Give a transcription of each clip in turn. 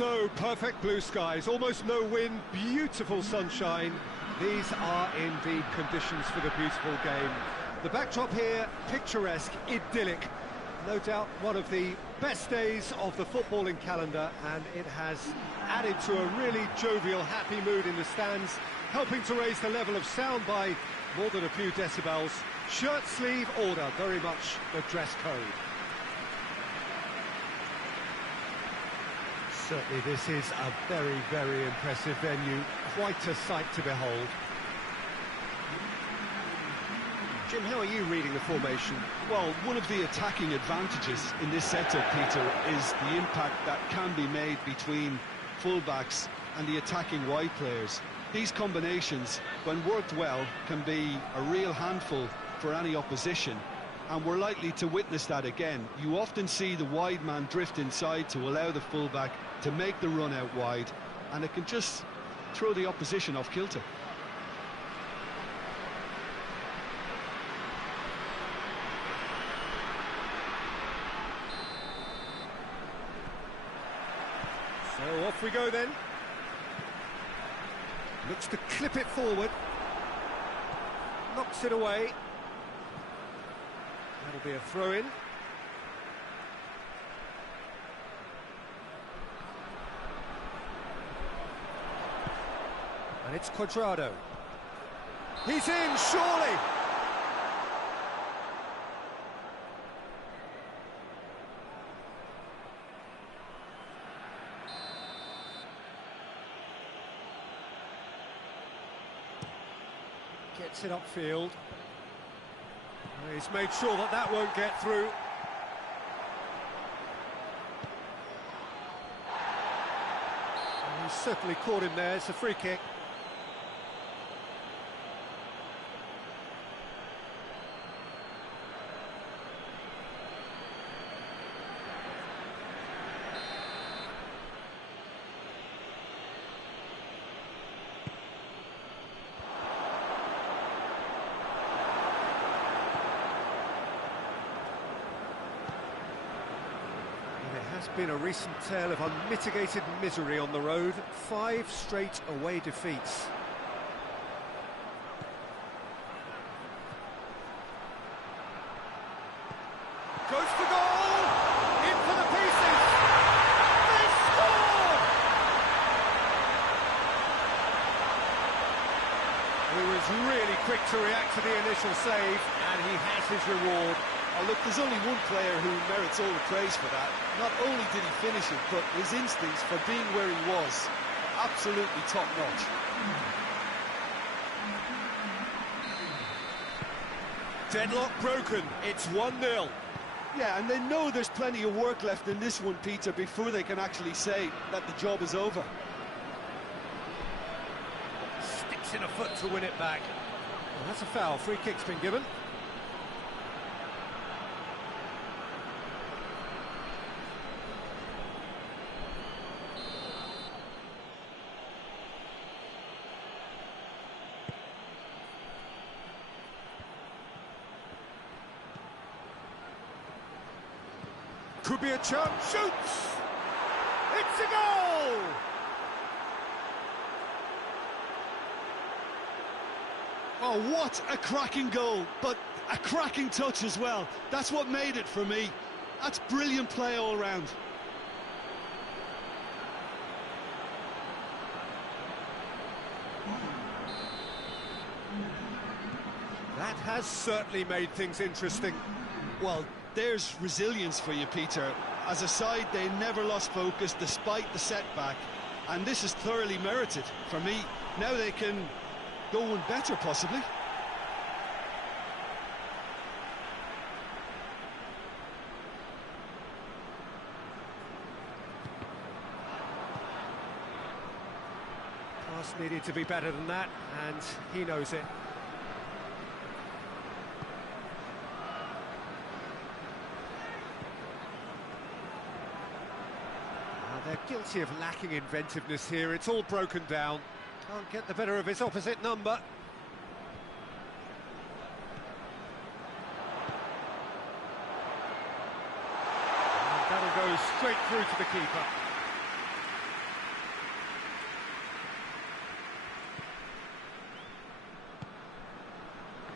So, perfect blue skies, almost no wind, beautiful sunshine. These are indeed conditions for the beautiful game. The backdrop here, picturesque, idyllic. No doubt one of the best days of the footballing calendar, and it has added to a really jovial, happy mood in the stands, helping to raise the level of sound by more than a few decibels. Shirt sleeve order, very much the dress code. Certainly this is a very, very impressive venue, quite a sight to behold. Jim, how are you reading the formation? Well, one of the attacking advantages in this setup, Peter, is the impact that can be made between fullbacks and the attacking wide players. These combinations, when worked well, can be a real handful for any opposition, and we're likely to witness that again. You often see the wide man drift inside to allow the fullback to make the run out wide, and it can just throw the opposition off kilter. So off we go then. Looks to clip it forward. Knocks it away. That'll be a throw-in. And it's Cuadrado. He's in, surely! Gets it upfield. He's made sure that that won't get through. And he's certainly caught him there. It's a free kick. It's been a recent tale of unmitigated misery on the road. 5 straight away defeats. Goes for goal! In for the pieces! They score! He was really quick to react to the initial save, and he has his reward. Oh, look, there's only one player who merits all the praise for that. Not only did he finish it, but his instincts for being where he was, absolutely top-notch. Deadlock broken, it's 1-0. Yeah, and they know there's plenty of work left in this one, Peter, before they can actually say that the job is over. Sticks in a foot to win it back. Well, that's a foul, free kick's been given. Could be a chance, shoots! It's a goal! Oh, what a cracking goal, but a cracking touch as well. That's what made it for me. That's brilliant play all round. That has certainly made things interesting. Well, there's resilience for you, Peter. As a side, they never lost focus despite the setback, and this is thoroughly merited for me. Now they can go one better, possibly. Pass needed to be better than that, and he knows it. They're guilty of lacking inventiveness here. It's all broken down. Can't get the better of his opposite number. And that'll go straight through to the keeper.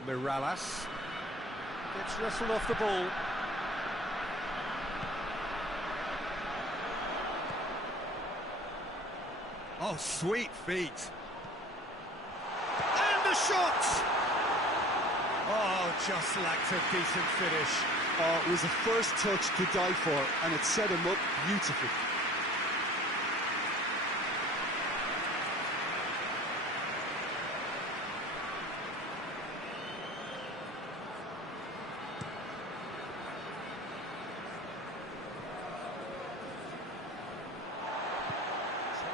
Mirallas gets wrestled off the ball. Oh, sweet feet. And the shot! Oh, just lacked a decent finish. Oh, it was a first touch to die for, and it set him up beautifully.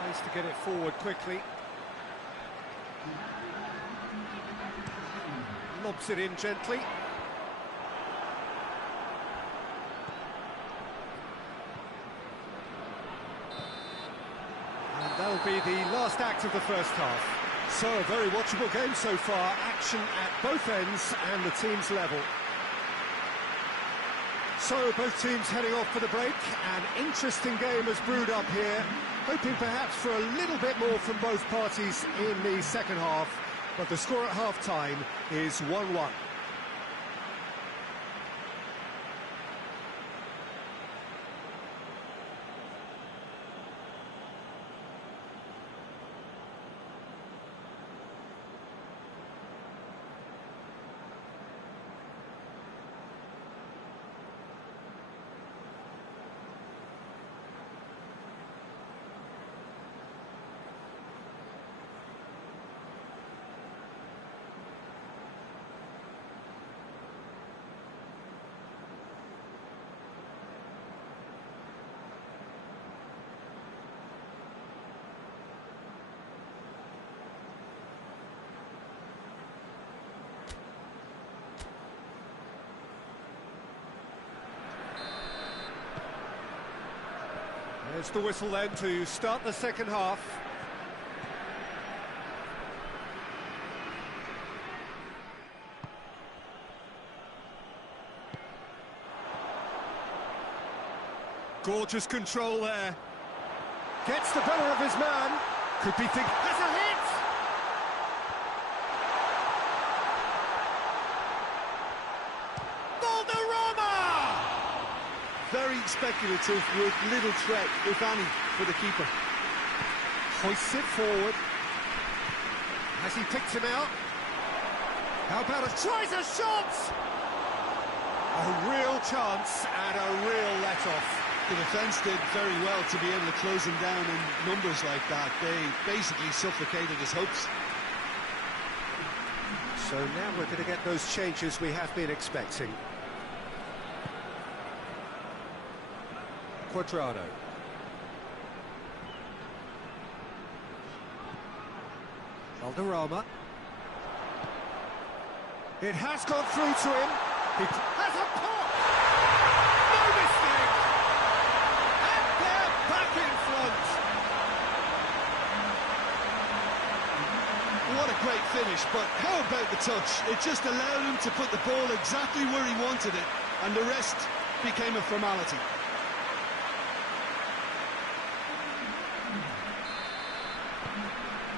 Tries to get it forward quickly. Lobs it in gently. And that'll be the last act of the first half. So, a very watchable game so far. Action at both ends and the teams level. So, both teams heading off for the break. An interesting game has brewed up here. Hoping perhaps for a little bit more from both parties in the second half. But the score at half-time is 1-1. There's the whistle then to start the second half. Gorgeous control there. Gets the better of his man. Could be thinking, has a hit! Very speculative with little threat, if any, for the keeper. Hoists it forward. Has he picked him out? How about a tries a shot? A real chance and a real let-off. The defence did very well to be able to close him down in numbers like that. They basically suffocated his hopes. So now we're going to get those changes we have been expecting. Quadrado. Valderrama. It has gone through to him. He has a pop! No mistake! And they're back in front! What a great finish, but how about the touch? It just allowed him to put the ball exactly where he wanted it, and the rest became a formality.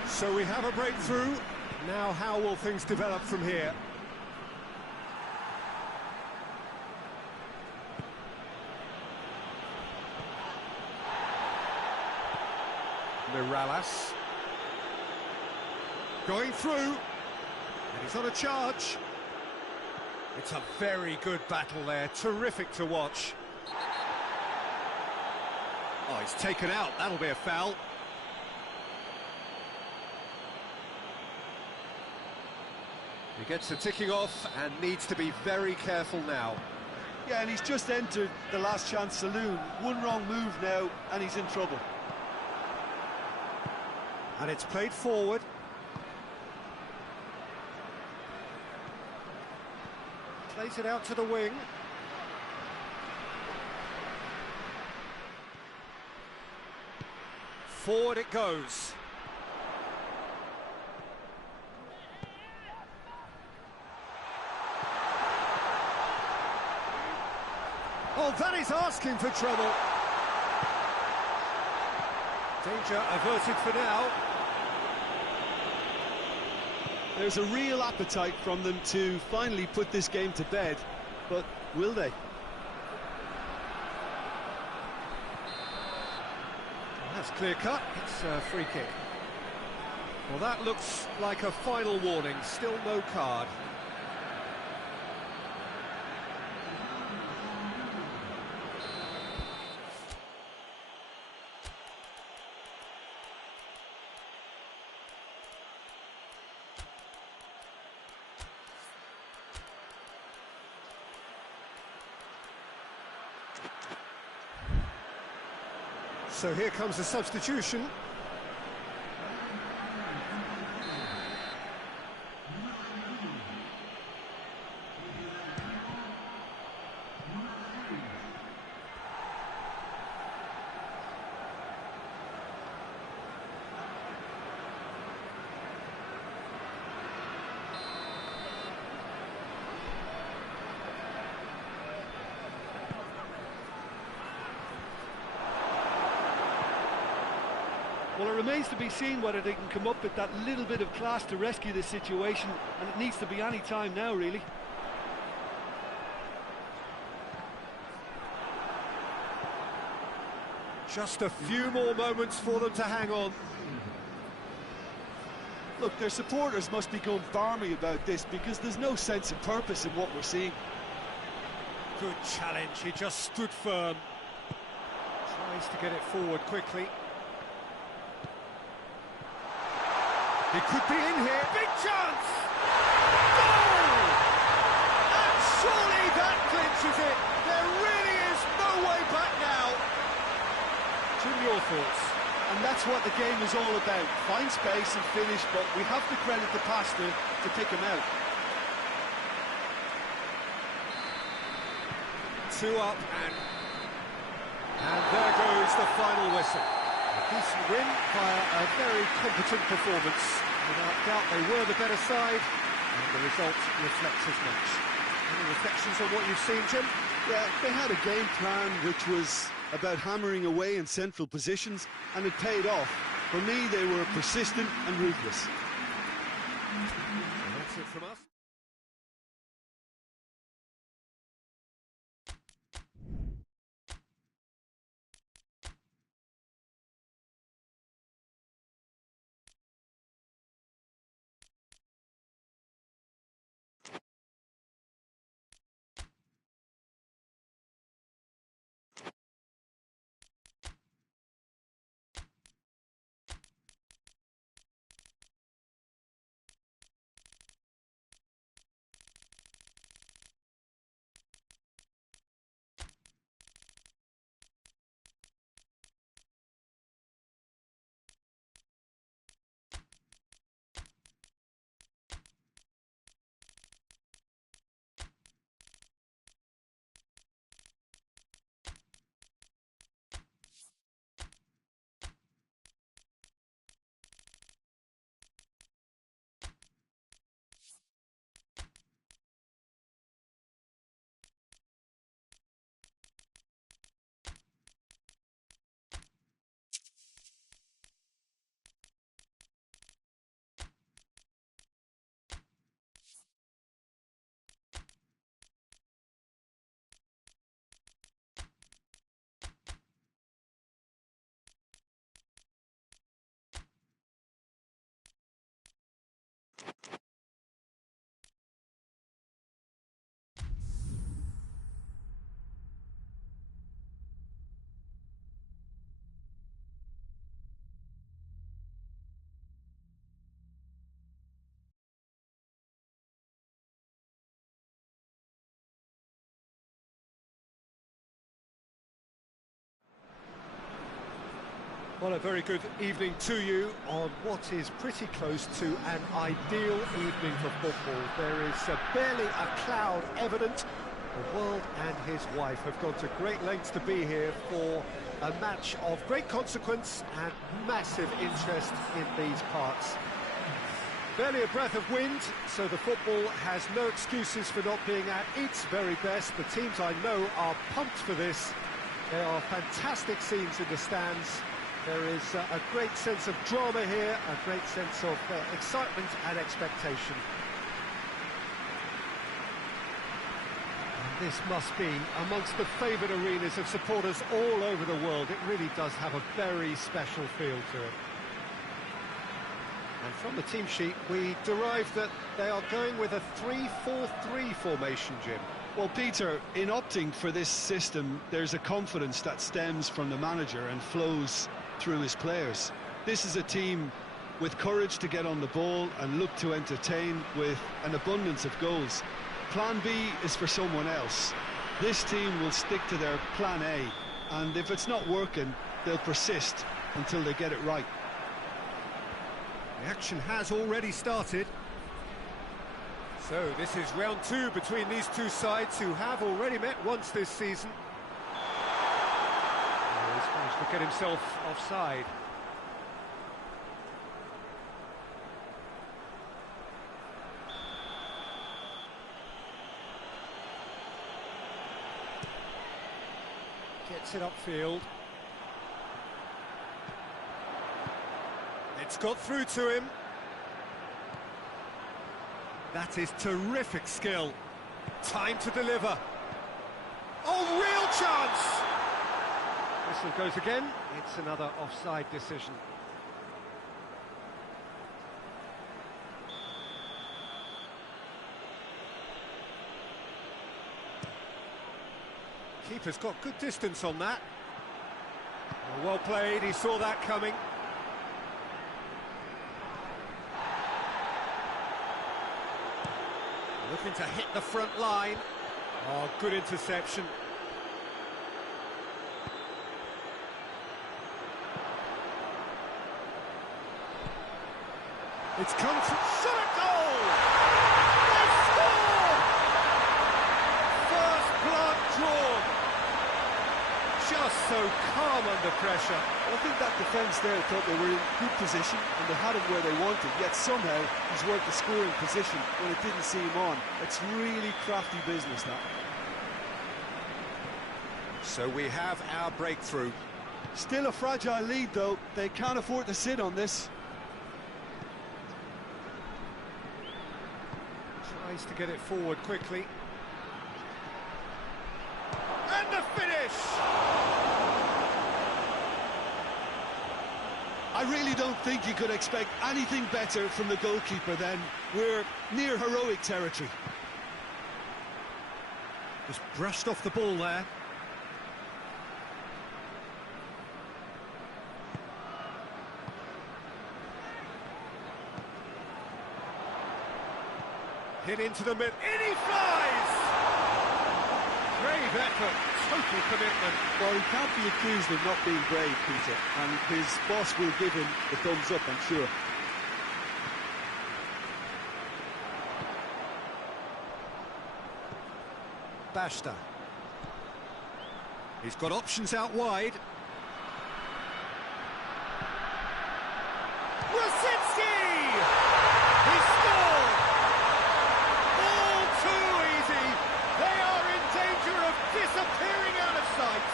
So we have a breakthrough. Now how will things develop from here? Mirallas. Going through. And he's on a charge. It's a very good battle there. Terrific to watch. Oh, he's taken out. That'll be a foul. He gets the ticking off and needs to be very careful now. Yeah, and he's just entered the last chance saloon. One wrong move now, and he's in trouble. And it's played forward. Plays it out to the wing. Forward it goes. Oh, that is asking for trouble. Danger averted for now. There's a real appetite from them to finally put this game to bed, but will they? That's clear cut, it's a free kick. Well, that looks like a final warning, still no card. So here comes the substitution. Well, it remains to be seen whether they can come up with that little bit of class to rescue this situation, and it needs to be any time now, really. Just a few more moments for them to hang on. Look, their supporters must be going barmy about this because there's no sense of purpose in what we're seeing. Good challenge, he just stood firm. Tries to get it forward quickly. He could be in here, big chance! Goal! And surely that clinches it. There really is no way back now. Jim, your thoughts? And that's what the game is all about. Find space and finish, but we have to credit the passer to pick him out. 2 up and there goes the final whistle. A decent win via a very competent performance. Without doubt, they were the better side, and the result reflects as much. Any reflections on what you've seen, Jim? Yeah, they had a game plan which was about hammering away in central positions, and it paid off. For me, they were persistent and ruthless. So that's it from us. Well, a very good evening to you on what is pretty close to an ideal evening for football. There is barely a cloud evident. The world and his wife have gone to great lengths to be here for a match of great consequence and massive interest in these parts. Barely a breath of wind, so the football has no excuses for not being at its very best. The teams I know are pumped for this. There are fantastic scenes in the stands. There is a great sense of drama here, a great sense of excitement and expectation. And this must be amongst the favoured arenas of supporters all over the world. It really does have a very special feel to it. And from the team sheet, we derive that they are going with a 3-4-3 formation, Jim. Well, Peter, in opting for this system, there's a confidence that stems from the manager and flows through his players. This is a team with courage to get on the ball and look to entertain with an abundance of goals. Plan B is for someone else. This team will stick to their plan A, and if it's not working, they'll persist until they get it right. The action has already started. So this is round two between these two sides who have already met once this season. Oh, he's managed to get himself offside. Gets it upfield. It's got through to him. That is terrific skill. Time to deliver. Oh, real chance! Whistle goes again. It's another offside decision. Keeper's got good distance on that. Well played, he saw that coming. Looking to hit the front line. Oh, good interception. It's come to shot a goal! They score! First blood drawn. Just so calm under pressure. I think that defence there thought they were in good position and they had him where they wanted, yet somehow he's worked the scoring position when it didn't see him on. It's really crafty business, that. So we have our breakthrough. Still a fragile lead, though. They can't afford to sit on this. Tries to get it forward quickly. And the finish! I really don't think you could expect anything better from the goalkeeper then. We're near heroic territory. Just brushed off the ball there. Hit into the mid. In he flies! Brave effort, total commitment. Well, he can't be accused of not being brave, Peter, and his boss will give him the thumbs up, I'm sure. Basta. He's got options out wide. Rosicki! He scored! All too easy. They are in danger of disappearing out of sight.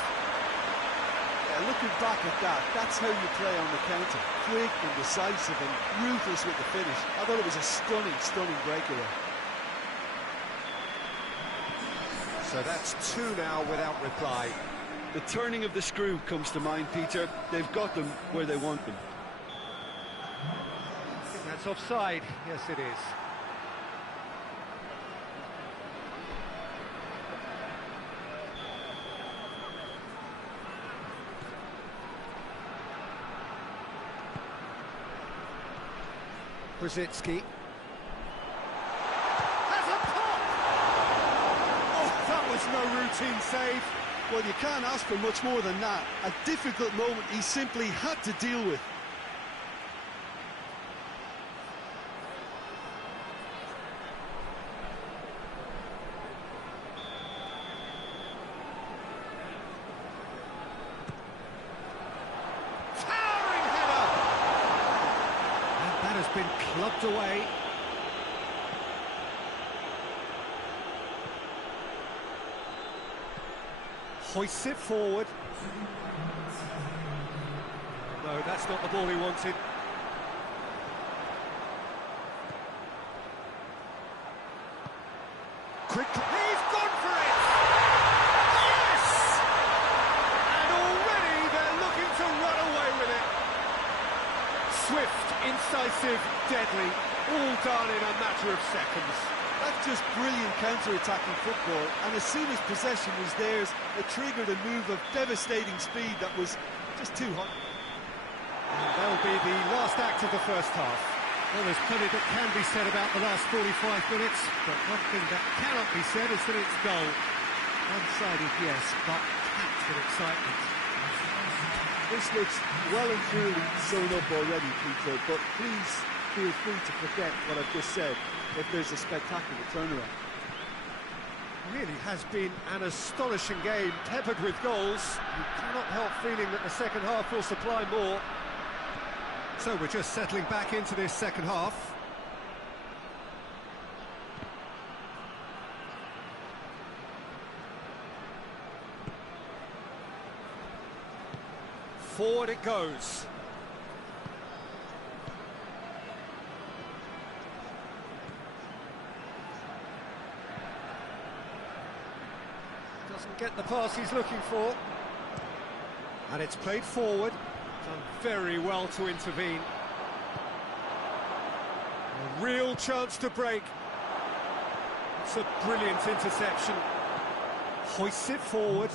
Yeah, looking back at that, that's how you play on the counter. Quick and decisive and ruthless with the finish. I thought it was a stunning, stunning breakaway. So that's two now without reply. The turning of the screw comes to mind, Peter. They've got them where they want them. I think that's offside. Yes, it is. Rosicki. Has a pop! Oh, that was no routine save. Well, you can't ask for much more than that. A difficult moment he simply had to deal with. Towering header! And that has been clubbed away. Hoists it forward. No, that's not the ball he wanted. Quickly, he's gone for it! Yes! And already they're looking to run away with it. Swift, incisive, deadly, all done in a matter of seconds. That's just brilliant counter-attacking football, and as soon as possession was theirs, it triggered a move of devastating speed that was just too hot. And that'll be the last act of the first half. Well, there's plenty that can be said about the last 45 minutes, but one thing that cannot be said is that it's dull. One-sided, yes, but packed with excitement. This looks well and truly sewn up already, Peter, but please feel free to forget what I've just said if there's a spectacular turnaround. Really has been an astonishing game, peppered with goals. You cannot help feeling that the second half will supply more. So we're just settling back into this second half. Forward it goes. Doesn't get the pass he's looking for. And it's played forward. Done very well to intervene. A real chance to break. It's a brilliant interception. Hoists it forward.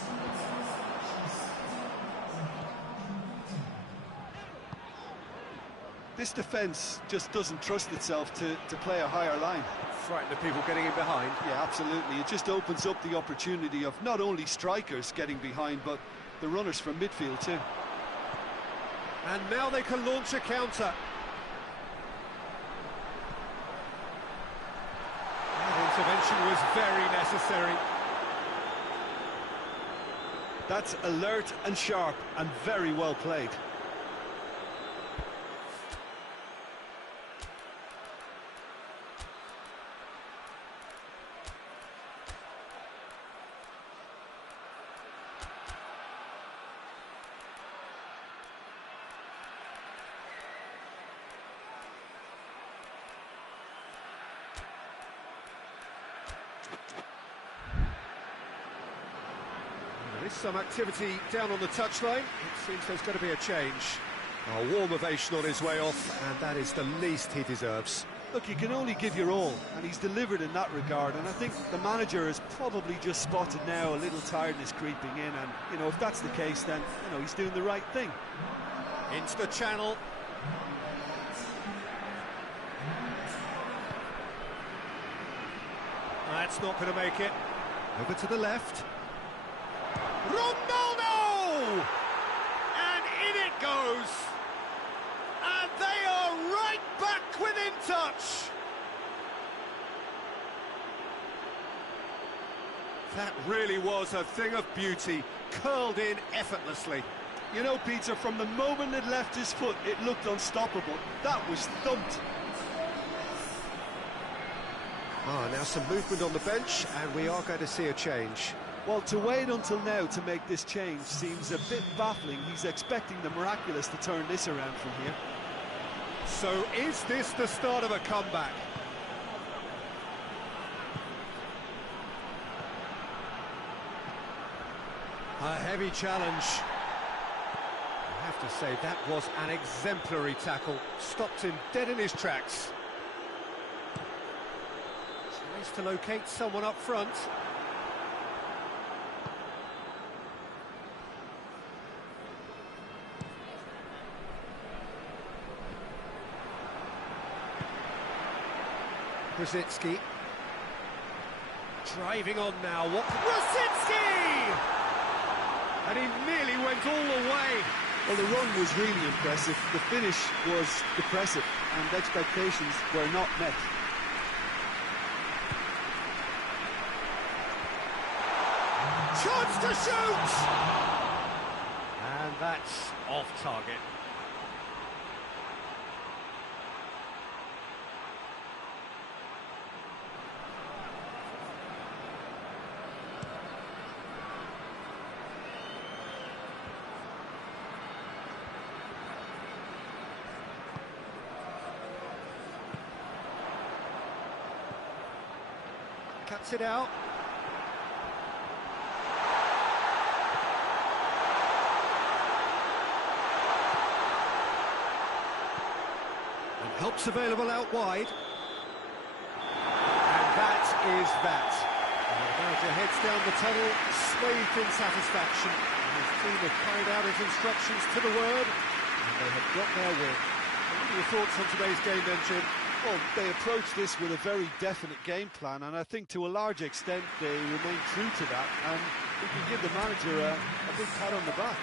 This defence just doesn't trust itself to play a higher line. Frightened of people getting in behind. Yeah, absolutely. It just opens up the opportunity of not only strikers getting behind, but the runners from midfield too. And now they can launch a counter. That intervention was very necessary. That's alert and sharp and very well played. There is some activity down on the touchline. It seems there's going to be a change. A warm ovation on his way off, and that is the least he deserves. Look, you can only give your all, and he's delivered in that regard, and I think the manager has probably just spotted now a little tiredness creeping in, and, you know, if that's the case, then, you know, he's doing the right thing. Into the channel. That's not going to make it. Over to the left. Ronaldo! And in it goes. And they are right back within touch. That really was a thing of beauty, curled in effortlessly. You know, Peter, from the moment it left his foot, it looked unstoppable. That was thumped. Now some movement on the bench, and we are going to see a change. Well, to wait until now to make this change seems a bit baffling. He's expecting the miraculous to turn this around from here. So is this the start of a comeback? A heavy challenge. I have to say, that was an exemplary tackle. Stopped him dead in his tracks. Tries to locate someone up front. Brzezinski. Driving on now. What? Brzezinski! And he nearly went all the way. Well, the run was really impressive. The finish was depressive, and expectations were not met. Chance to shoot! And that's off target. cuts it out. And help's available out wide. And that is that. And the manager heads down the tunnel, swathed in satisfaction. His team have carried out his instructions to the word, and they have got their win. What are your thoughts on today's game then, Jim? Well, they approached this with a very definite game plan, and I think to a large extent they remain true to that, and we can give the manager a big pat on the back.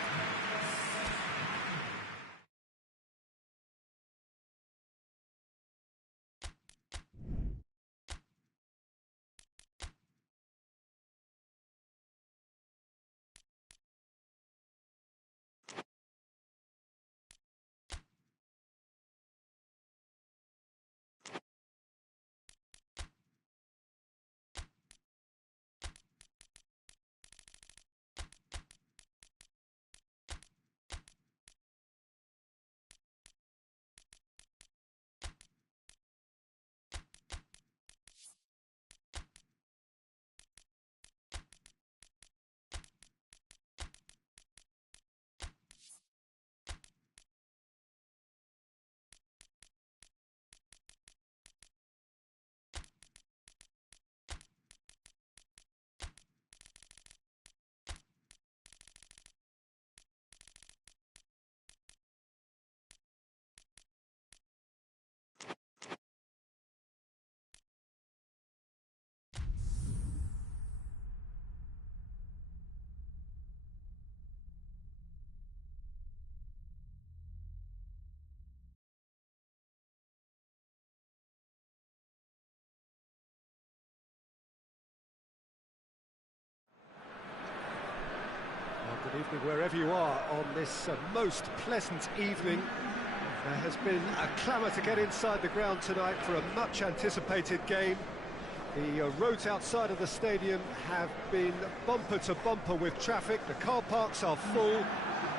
Good evening wherever you are on this most pleasant evening. There has been a clamour to get inside the ground tonight for a much anticipated game. The roads outside of the stadium have been bumper to bumper with traffic. The car parks are full.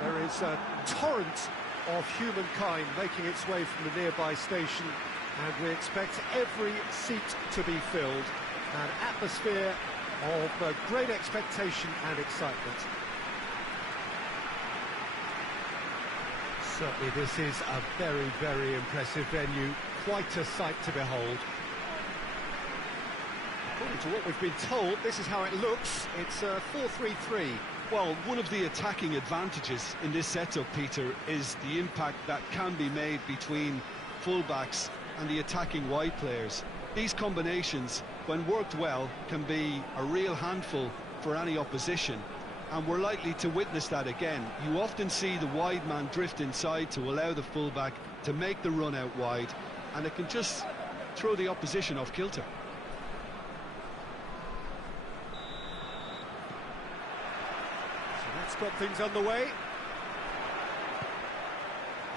There is a torrent of humankind making its way from the nearby station, and we expect every seat to be filled. An atmosphere of great expectation and excitement. Certainly this is a very, very impressive venue, quite a sight to behold. According to what we've been told, this is how it looks. It's 4-3-3. Well, one of the attacking advantages in this setup, Peter, is the impact that can be made between fullbacks and the attacking wide players. These combinations, when worked well, can be a real handful for any opposition. And we're likely to witness that again. You often see the wide man drift inside to allow the fullback to make the run out wide, and it can just throw the opposition off kilter. So that's got things underway.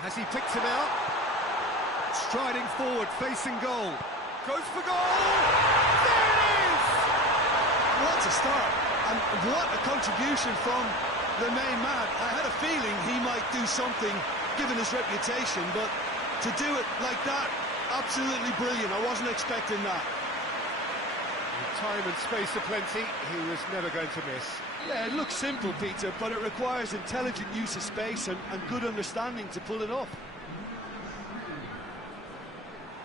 Has he picked him out? Striding forward, facing goal. Goes for goal! There it is! What a start! And what a contribution from the main man. I had a feeling he might do something, given his reputation, but to do it like that, absolutely brilliant. I wasn't expecting that. With time and space aplenty, he was never going to miss. Yeah, it looks simple, Peter, but it requires intelligent use of space and good understanding to pull it off.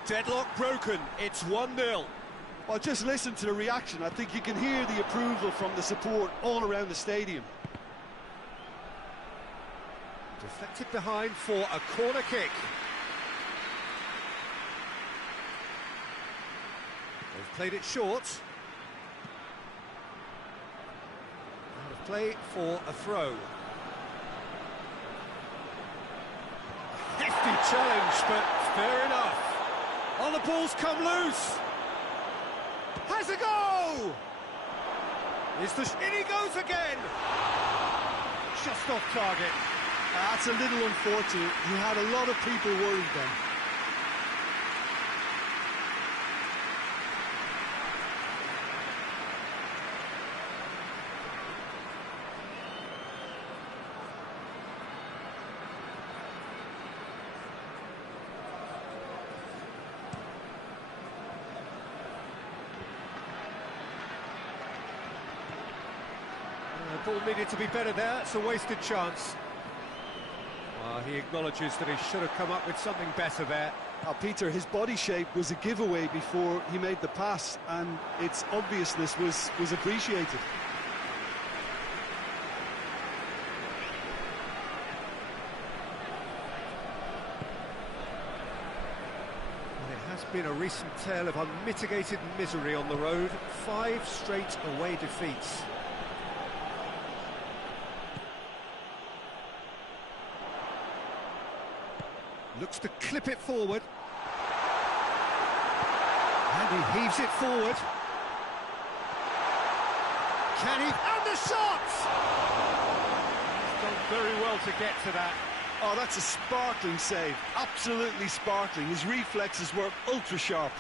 Deadlock broken, it's 1-0. Well, just listen to the reaction. I think you can hear the approval from the support all around the stadium. Deflected behind for a corner kick. They've played it short. Out of play for a throw. Hefty challenge, but fair enough. Oh, the ball's come loose. Has a go! In he goes again! Just off target. That's a little unfortunate. He had a lot of people worried then. ball needed to be better there, it's a wasted chance. Well, he acknowledges that he should have come up with something better there. Peter, his body shape was a giveaway before he made the pass, and its obviousness was appreciated. Well, it has been a recent tale of unmitigated misery on the road. 5 straight away defeats. Looks to clip it forward. And he heaves it forward. Can he? And the shot! He's done very well to get to that. Oh, that's a sparkling save. Absolutely sparkling. His reflexes were ultra sharp.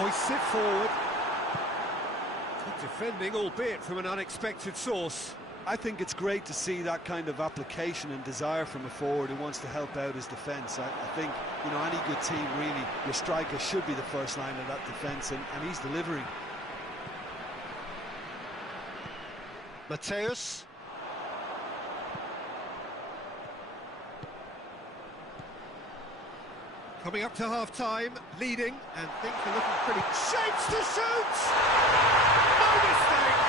Hoists it forward. Good defending, albeit from an unexpected source. I think it's great to see that kind of application and desire from a forward who wants to help out his defence. I think, you know, any good team, really, your striker should be the first line of that defence, and he's delivering. Mateus. Coming up to half-time, leading, and things are looking pretty... Shapes to shoot! No mistake!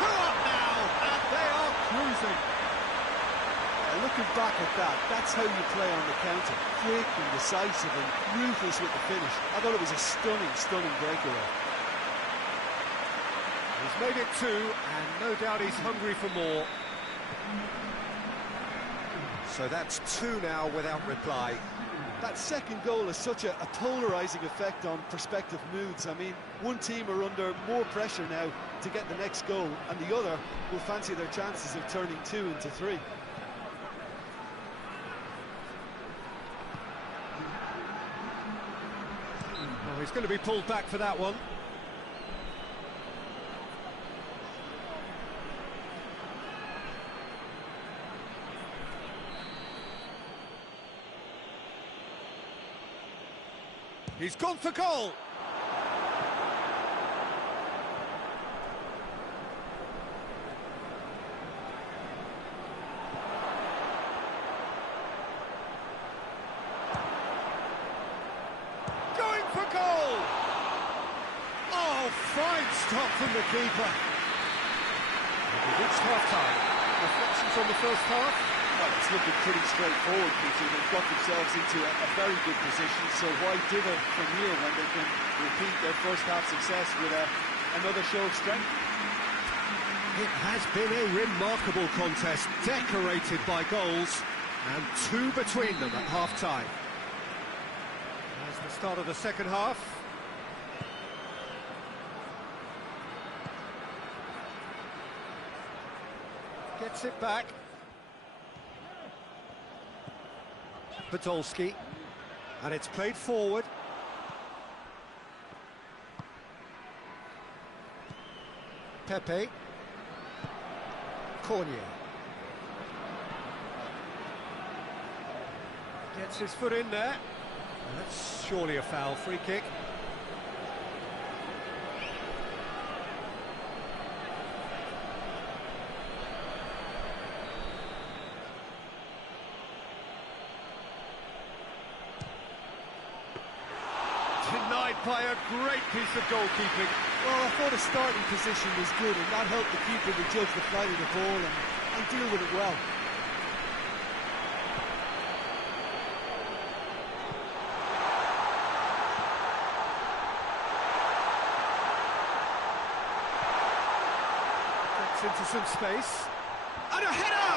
2 up now, and they are cruising. Looking back at that, that's how you play on the counter. Quick and decisive and ruthless with the finish. I thought it was a stunning, stunning breakaway. He's made it 2, and no doubt he's hungry for more. So that's 2 now without reply. That second goal has such a polarising effect on prospective moods. I mean, one team are under more pressure now to get the next goal, and the other will fancy their chances of turning 2 into 3. Well, he's going to be pulled back for that one. He's gone for goal. Going for goal. Oh, fine stop from the keeper. It's half-time. Reflections on the first half? Well, it's looking pretty straightforward, Peter. They've got themselves into a very good position, so why dither from here when they can repeat their first half success with another show of strength? It has been a remarkable contest, decorated by goals, and 2 between them at half-time. As the start of the second half. Gets it back. Podolski, and it's played forward. Pepe. Cornier. Gets his foot in there. And that's surely a foul. Free kick. Denied by a great piece of goalkeeping. Well, I thought the starting position was good, and that helped the keeper to judge the flight of the ball and deal with it well. Gets into some space. And a header!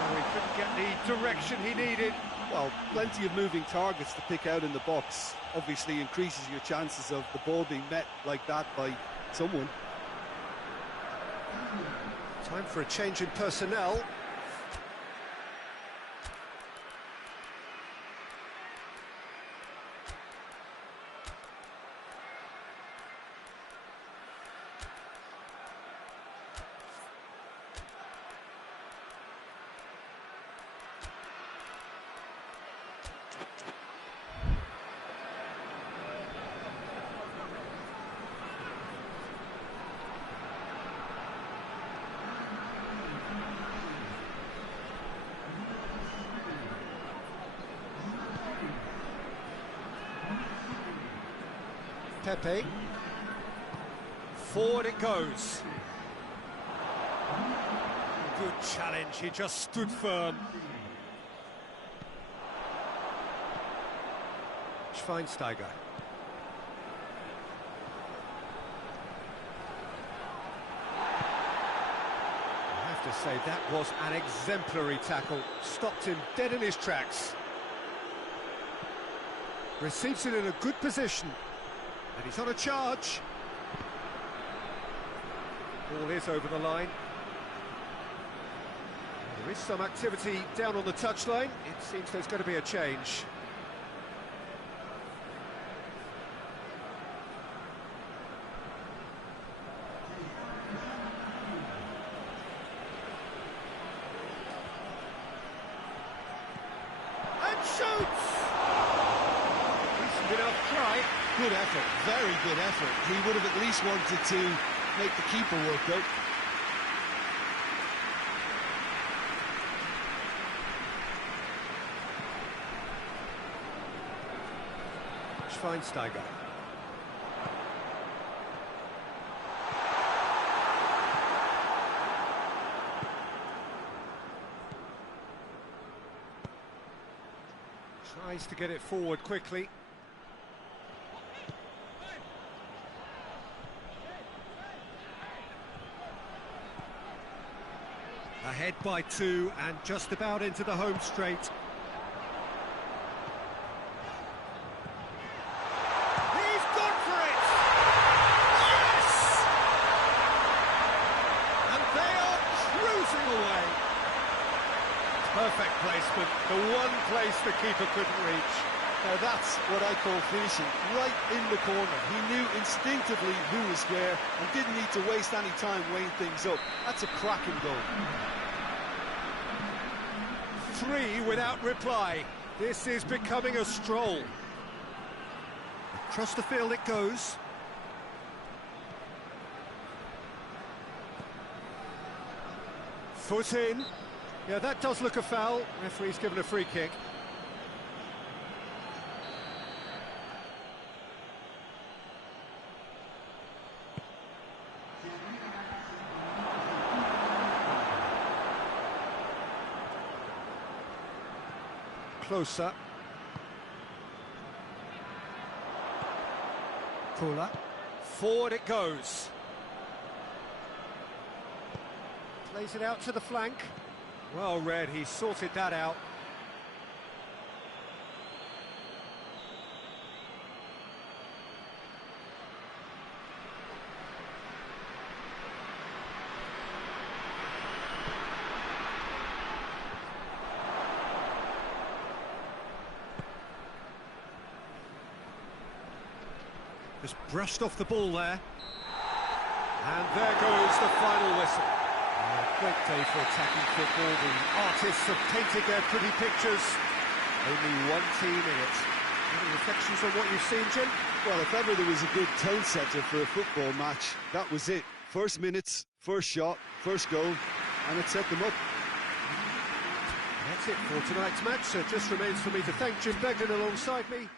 Oh, he couldn't get the direction he needed. Well, plenty of moving targets to pick out in the box. Obviously increases your chances of the ball being met like that by someone. Time for a change in personnel. Pepe. Forward it goes. Good challenge, he just stood firm. Schweinsteiger. I have to say, that was an exemplary tackle. Stopped him dead in his tracks. Receives it in a good position. And he's on a charge. Ball is over the line. There is some activity down on the touchline. It seems there's going to be a change. And shoots! Decent enough try. Good effort, very good effort. He would have at least wanted to make the keeper work though. Schweinsteiger. Tries to get it forward quickly. Ahead by 2 and just about into the home straight. He's gone for it! Yes! And they are cruising away. Perfect placement, the one place the keeper couldn't reach. Now that's what I call finishing, right in the corner. He knew instinctively who was where and didn't need to waste any time weighing things up. That's a cracking goal. 3 without reply. This is becoming a stroll. Across the field it goes. Foot in. Yeah, that does look a foul. Referee's given a free kick. Closer. Kula. Forward it goes. Plays it out to the flank. Well read, he sorted that out. Just brushed off the ball there. And there goes the final whistle. Great day for attacking football. The artists have painted their pretty pictures. Only one team in it. Any reflections on what you've seen, Jim? Well, if ever there was a good tone setter for a football match, that was it. First minutes, first shot, first goal, and it set them up. That's it for tonight's match. So it just remains for me to thank Jim Beglin alongside me.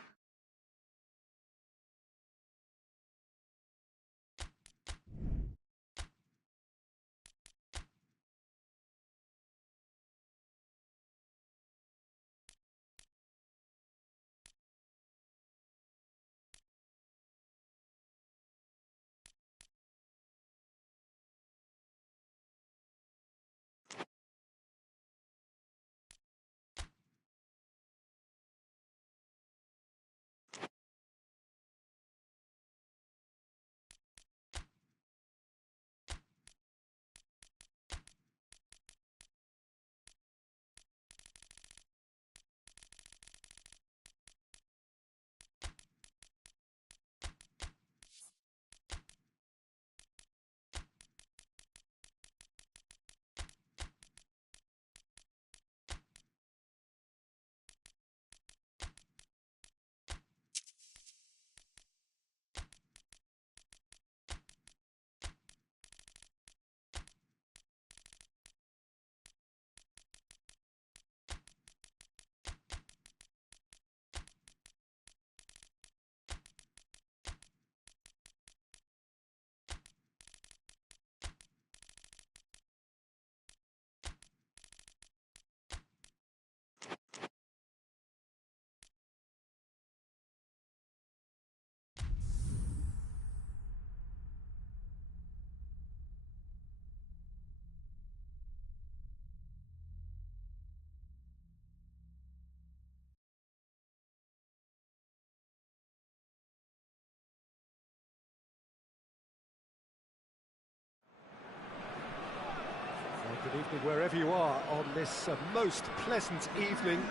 Evening wherever you are on this most pleasant evening.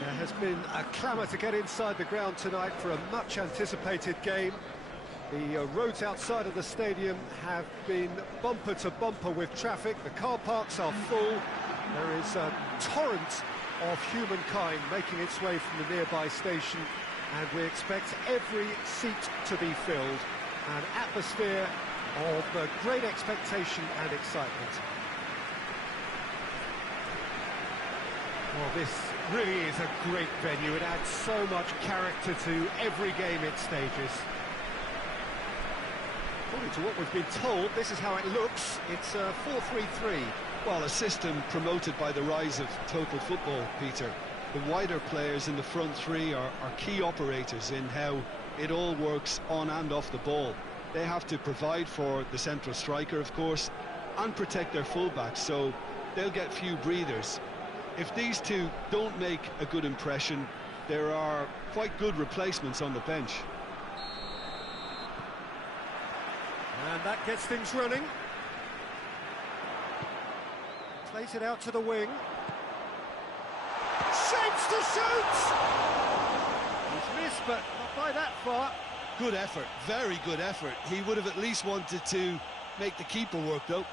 There has been a clamour to get inside the ground tonight for a much anticipated game. The roads outside of the stadium have been bumper to bumper with traffic. The car parks are full. There is a torrent of humankind making its way from the nearby station, and we expect every seat to be filled. An atmosphere of great expectation and excitement. Well, this really is a great venue. It adds so much character to every game it stages. According to what we've been told, this is how it looks. It's 4-3-3. Well, a system promoted by the rise of total football, Peter. The wider players in the front three are key operators in how it all works on and off the ball. They have to provide for the central striker, of course, and protect their fullbacks, so they'll get few breathers. If these two don't make a good impression, there are quite good replacements on the bench. And that gets things running. Plays it out to the wing. Shapes to shoot! He's missed, but not by that far. Good effort, very good effort. He would have at least wanted to make the keeper work, though.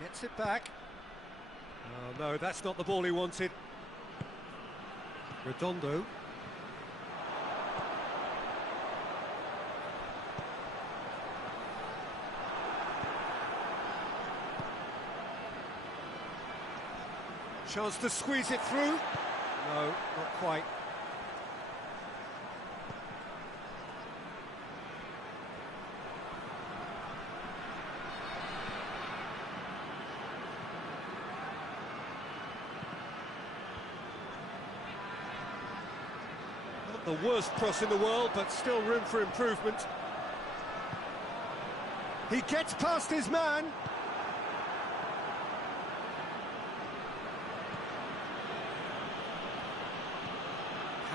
Gets it back. Oh no, that's not the ball he wanted. Redondo. Chance to squeeze it through. No, not quite. Not the worst cross in the world, but still room for improvement. He gets past his man.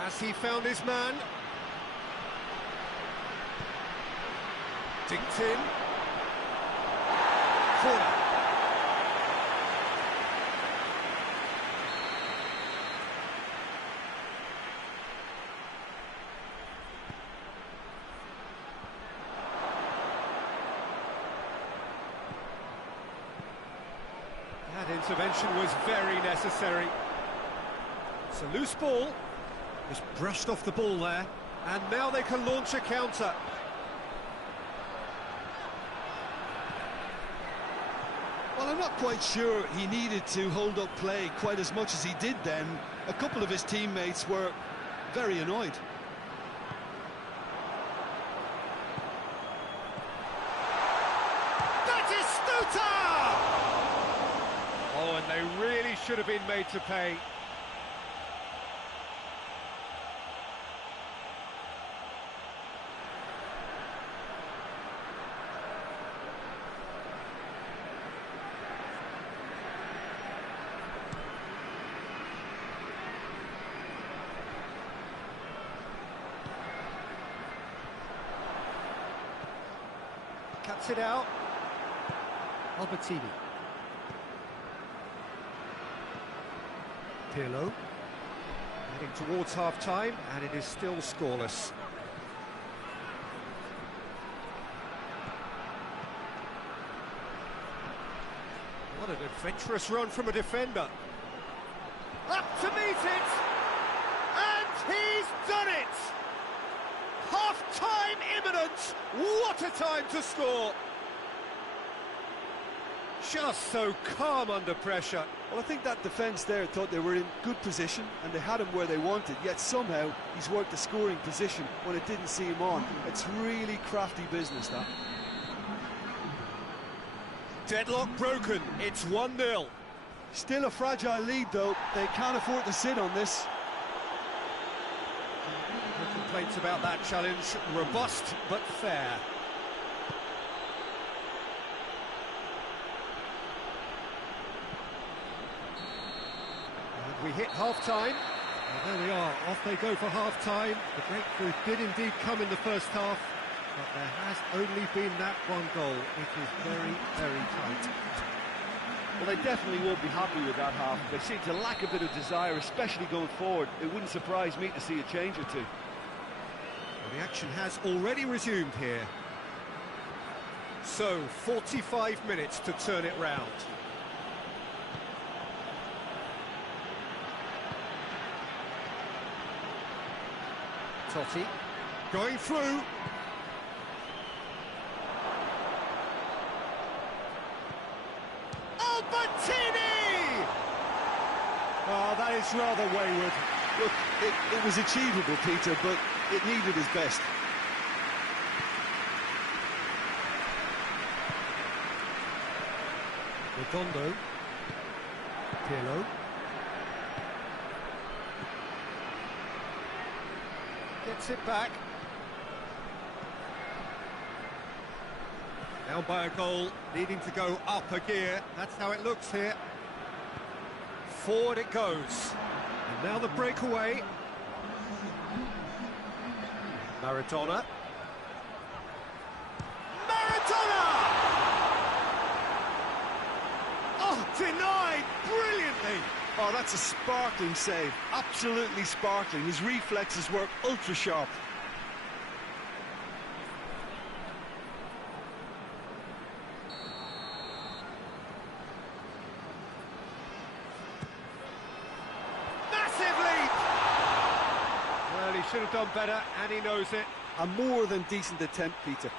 Has he found his man? Dinked in. Corner. That intervention was very necessary. It's a loose ball. Just brushed off the ball there, and now they can launch a counter. Well, I'm not quite sure he needed to hold up play quite as much as he did then. A couple of his teammates were very annoyed. Batistuta! Oh, and they really should have been made to pay. Cuts it out. Albertini. Pirlo. Heading towards half-time, and it is still scoreless. What an adventurous run from a defender. Up to meet it! And he's done it! Half-time imminent! What a time to score! Just so calm under pressure. Well, I think that defence there thought they were in good position and they had him where they wanted, yet somehow he's worked the scoring position when it didn't see him on. It's really crafty business, that. Deadlock broken, it's 1-0. Still a fragile lead, though. They can't afford to sit on this. No complaints about that challenge. Robust, but fair. We hit half-time. Well, there we are, off they go for half-time. The breakthrough did indeed come in the first half, but there has only been that one goal. It is very, very tight. Well, they definitely won't be happy with that half. They seem to lack a bit of desire, especially going forward. It wouldn't surprise me to see a change or two. Well, the action has already resumed here. So, 45 minutes to turn it round. Totti going through. Albertini! Oh, that is rather wayward. Look, it was achievable, Peter, but it needed his best. Redondo. Pirlo. Gets it back. Down by a goal, needing to go up a gear. That's how it looks here. Forward it goes. And now the breakaway. Maradona. Maradona! Oh, denied brilliantly. Oh, that's a sparkling save. Absolutely sparkling. His reflexes work ultra sharp. Massive leap! Well, he should have done better, and he knows it. A more than decent attempt, Peter.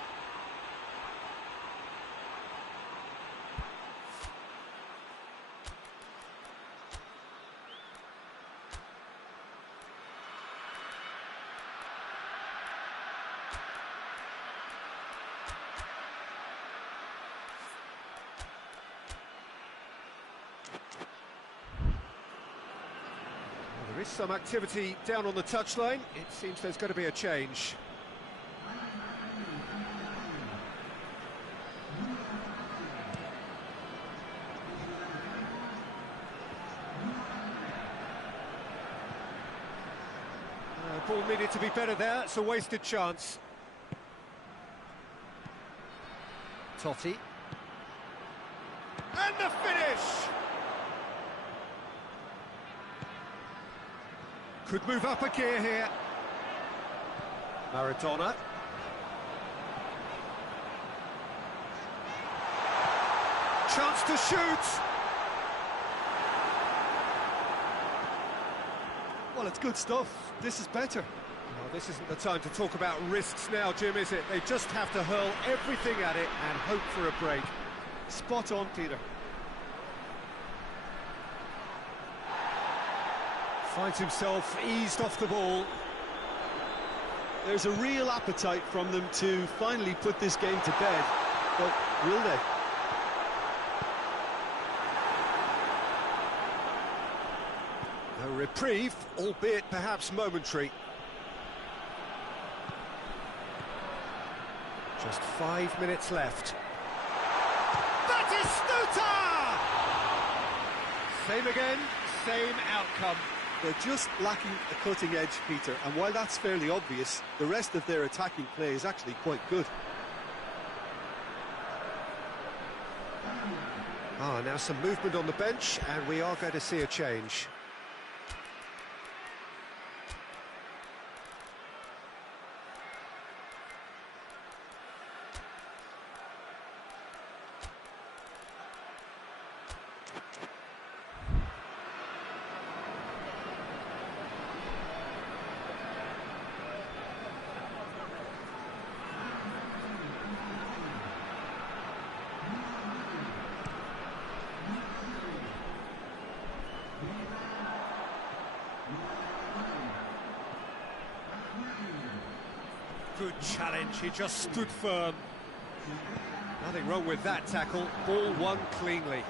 There is some activity down on the touchline. It seems there's going to be a change. Ball needed to be better there. It's a wasted chance. Totti. And the finish! Could move up a gear here. Maradona. Chance to shoot. Well, it's good stuff. This is better. Well, this isn't the time to talk about risks now, Jim, is it? They just have to hurl everything at it and hope for a break. Spot on, Peter. Finds himself eased off the ball. There's a real appetite from them to finally put this game to bed, but will they? A reprieve, albeit perhaps momentary. Just 5 minutes left. Batistuta! Same again, same outcome. They're just lacking a cutting edge, Peter, and while that's fairly obvious, the rest of their attacking play is actually quite good. Now some movement on the bench, and we are going to see a change. Good challenge, he just stood firm. Nothing wrong with that tackle, ball won cleanly.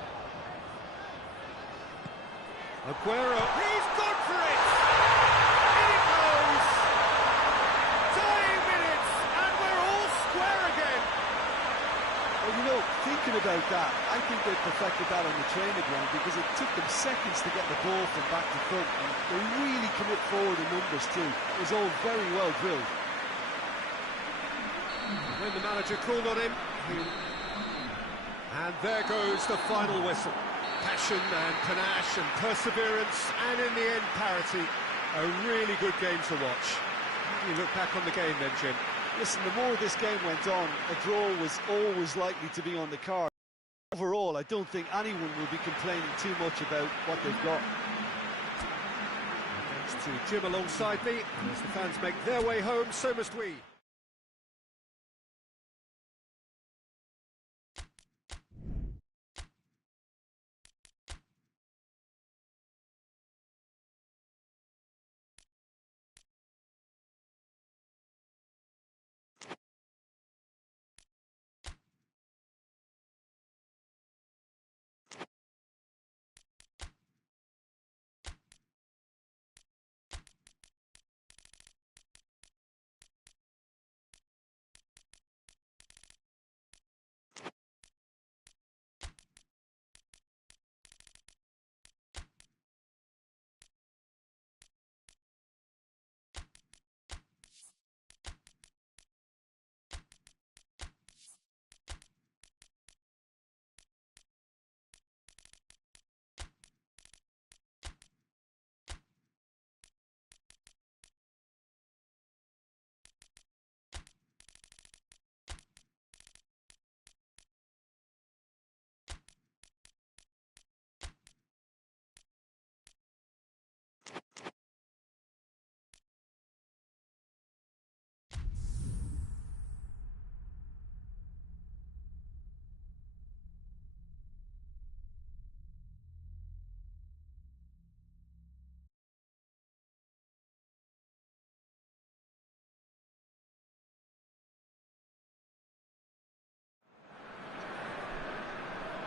Aguero, he's gone for it! In it goes! Dying minutes, and we're all square again! Well, you know, thinking about that. I think they perfected that on the training ground because it took them seconds to get the ball from back to front, and they really commit forward in numbers too. It was all very well drilled. When the manager called on him, and there goes the final whistle. Passion and panache and perseverance, and in the end parity. A really good game to watch. How do you look back on the game then, Jim? Listen, the more this game went on, a draw was always likely to be on the card. Overall, I don't think anyone will be complaining too much about what they've got. Thanks to Jim alongside me. As the fans make their way home, so must we.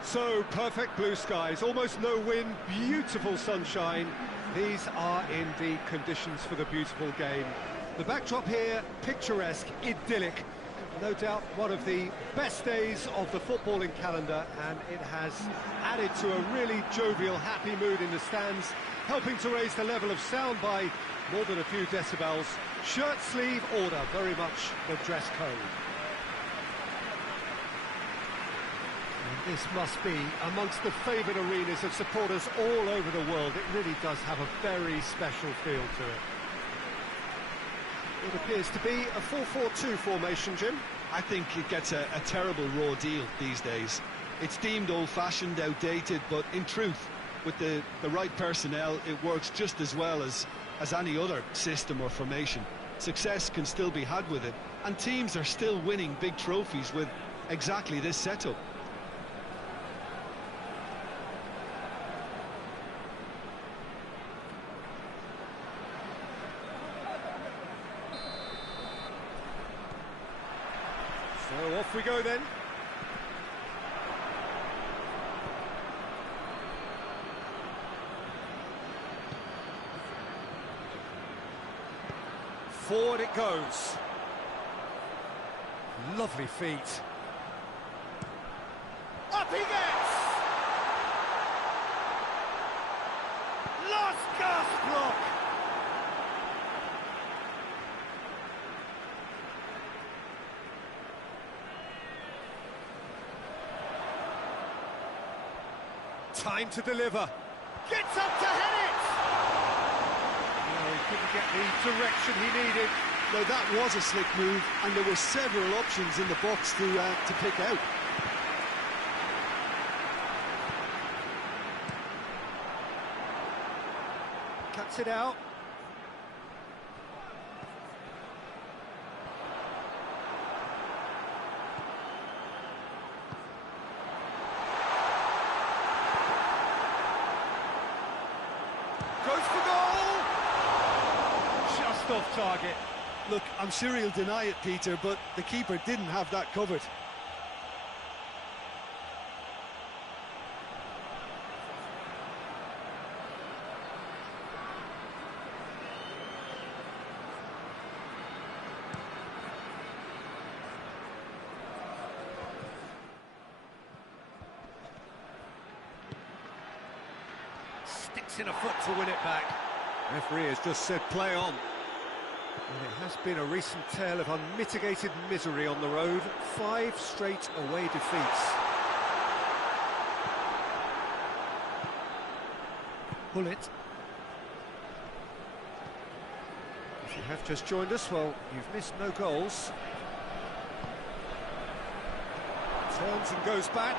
So, perfect blue skies, almost no wind, beautiful sunshine. These are indeed conditions for the beautiful game. The backdrop here, picturesque, idyllic. No doubt one of the best days of the footballing calendar, and it has added to a really jovial, happy mood in the stands, helping to raise the level of sound by more than a few decibels. Shirt sleeve order, very much the dress code. This must be amongst the favoured arenas of supporters all over the world. It really does have a very special feel to it. It appears to be a 4-4-2 formation, Jim. I think it gets a terrible raw deal these days. It's deemed old-fashioned, outdated, but in truth, with the right personnel, it works just as well as any other system or formation. Success can still be had with it, and teams are still winning big trophies with exactly this setup. So off we go then. Forward it goes. Lovely feet. Up he gets! Lost gasp block! Time to deliver. Gets up to head it! No, he couldn't get the direction he needed. No, that was a slick move, and there were several options in the box to pick out. Cuts it out. Goes for goal! Just off target. Look, I'm sure he'll deny it, Peter, but the keeper didn't have that covered. sticks in a foot to win it back. Referee has just said play on. And it has been a recent tale of unmitigated misery on the road. 5 straight away defeats. Bullet. If you have just joined us, well, you've missed no goals. Turns and goes back.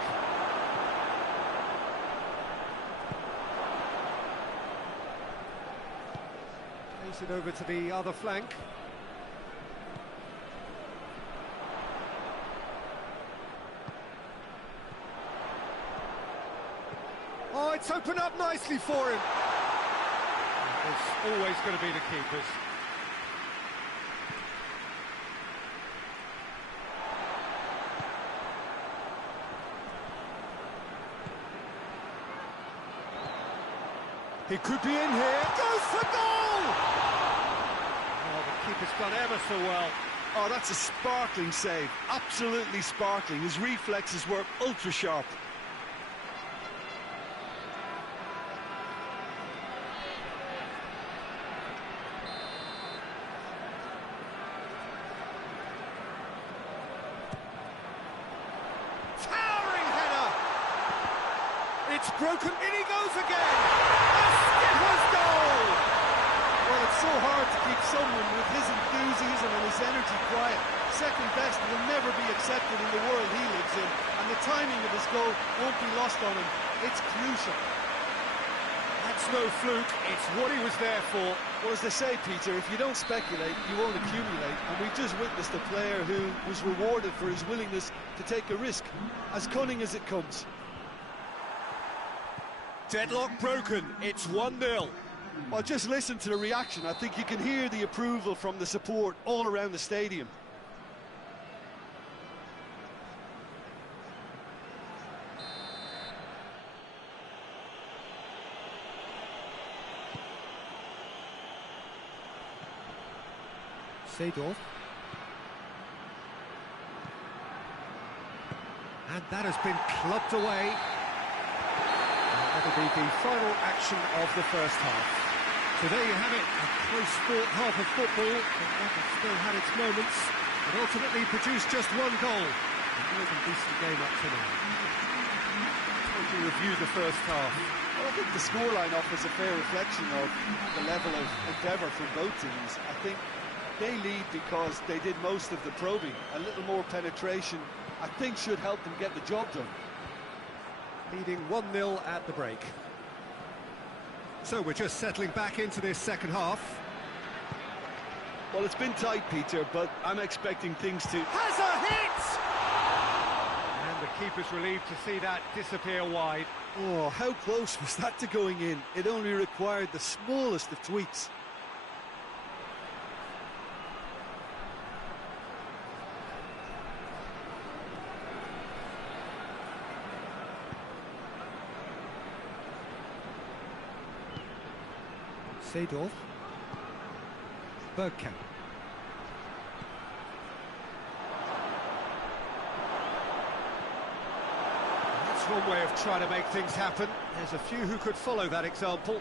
Plays it over to the other flank. Oh, it's opened up nicely for him. It's always going to be the keepers. He could be in here. Goes for goal! Oh, the keeper's done ever so well. Oh, that's a sparkling save. Absolutely sparkling. His reflexes were ultra sharp. Towering header! It's broken, in he goes again! A skipper's goal! Well, it's so hard to keep someone with his enthusiasm and his energy quiet. Second best will never be accepted in the world he lives in, and the timing of his goal won't be lost on him. It's crucial. That's no fluke, it's what he was there for. Well, as they say, Peter, if you don't speculate, you won't accumulate, and we've just witnessed a player who was rewarded for his willingness to take a risk, as cunning as it comes. Deadlock broken, it's 1-0. Well, just listen to the reaction. I think you can hear the approval from the support all around the stadium. Seedorf. And that has been clubbed away. And that'll be the final action of the first half. So there you have it, a close-fought half of football, but that still had its moments, and ultimately produced just 1 goal. A more than decent game up to now. How do you review the first half? Well, I think the scoreline offers a fair reflection of the level of endeavour from both teams. I think they lead because they did most of the probing. A little more penetration, I think, should help them get the job done. Leading 1-0 at the break. So we're just settling back into this second half. Well, it's been tight, Peter, but I'm expecting things to... Has a hit! And the keeper's relieved to see that disappear wide. Oh, how close was that to going in? It only required the smallest of tweaks. Seedorf. Bergkamp. That's one way of trying to make things happen. There's a few who could follow that example.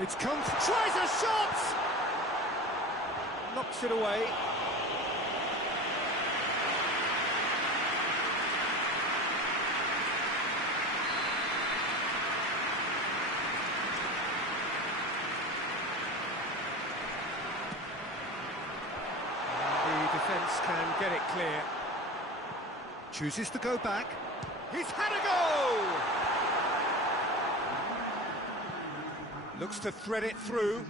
It's come, tries a shot! Knocks it away. Defence can get it clear. Chooses to go back. He's had a go! Looks to thread it through.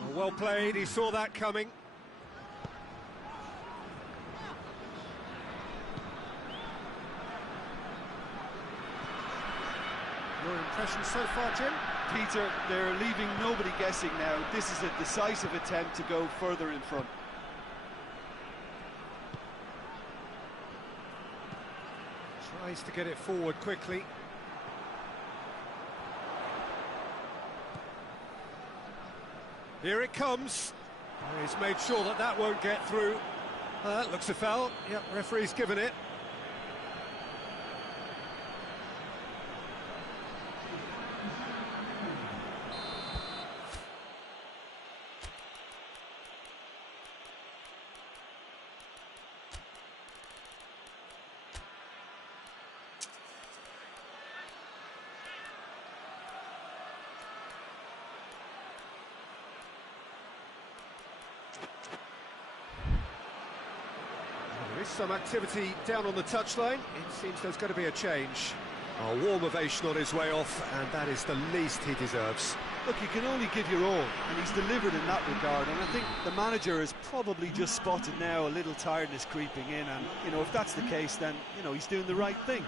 Oh, well played, he saw that coming. Your impression so far, Jim? Peter, they're leaving nobody guessing now. This is a decisive attempt to go further in front. Tries to get it forward quickly. Here it comes. Oh, he's made sure that that won't get through. That looks a foul. Yep, referee's given it. some activity down on the touchline. It seems there's going to be a change. A warm ovation on his way off, and that is the least he deserves. Look, you can only give your all, and he's delivered in that regard, and I think the manager has probably just spotted now a little tiredness creeping in, and, you know, if that's the case, then, you know, he's doing the right thing.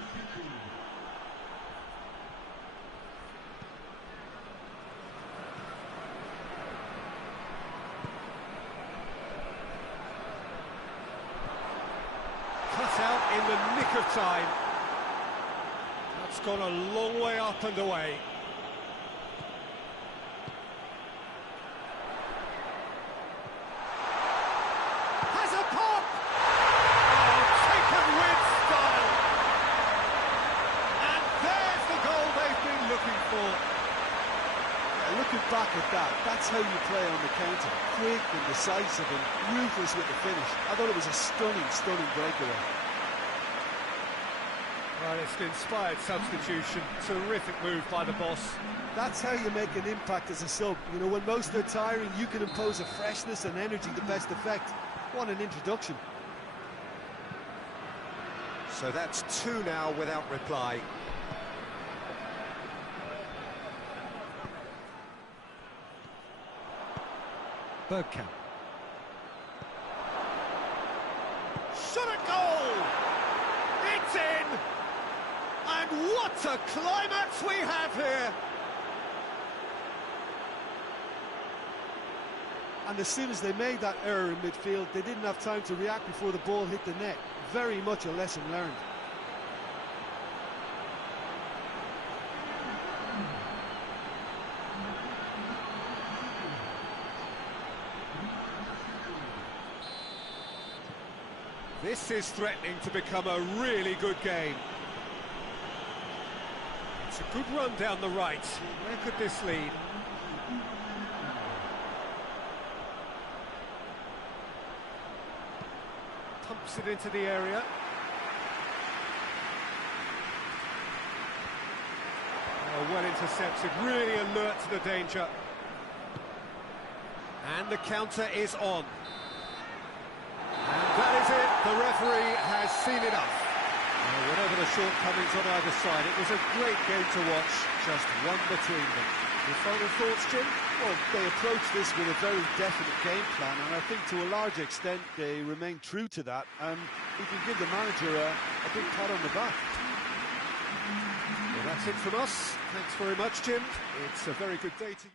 Cut out in the nick of time. That's gone a long way up and away. Has a pop! Oh, taken with style. And there's the goal they've been looking for. Looking back at that, that's how you play on the counter. Quick and decisive and ruthless with the finish. I thought it was a stunning, stunning breakaway. Well, it's an inspired substitution. Terrific move by the boss. That's how you make an impact as a sub. You know, when most are tiring, you can impose a freshness and energy to best effect. What an introduction. So that's two now without reply. Bergkamp. Shot a goal! It's in! And what a climax we have here! And as soon as they made that error in midfield, they didn't have time to react before the ball hit the net. Very much a lesson learned. This is threatening to become a really good game. It's a good run down the right. Where could this lead? Pumps it into the area. Oh, well intercepted, really alert to the danger. And the counter is on. And that is it, the referee has seen enough. Whatever the shortcomings on either side, it was a great game to watch, just one between them. Your final thoughts, Jim? Well, they approached this with a very definite game plan, and I think to a large extent they remain true to that, and we can give the manager a big pat on the back. Well, that's it from us. Thanks very much, Jim. It's a very good day to you.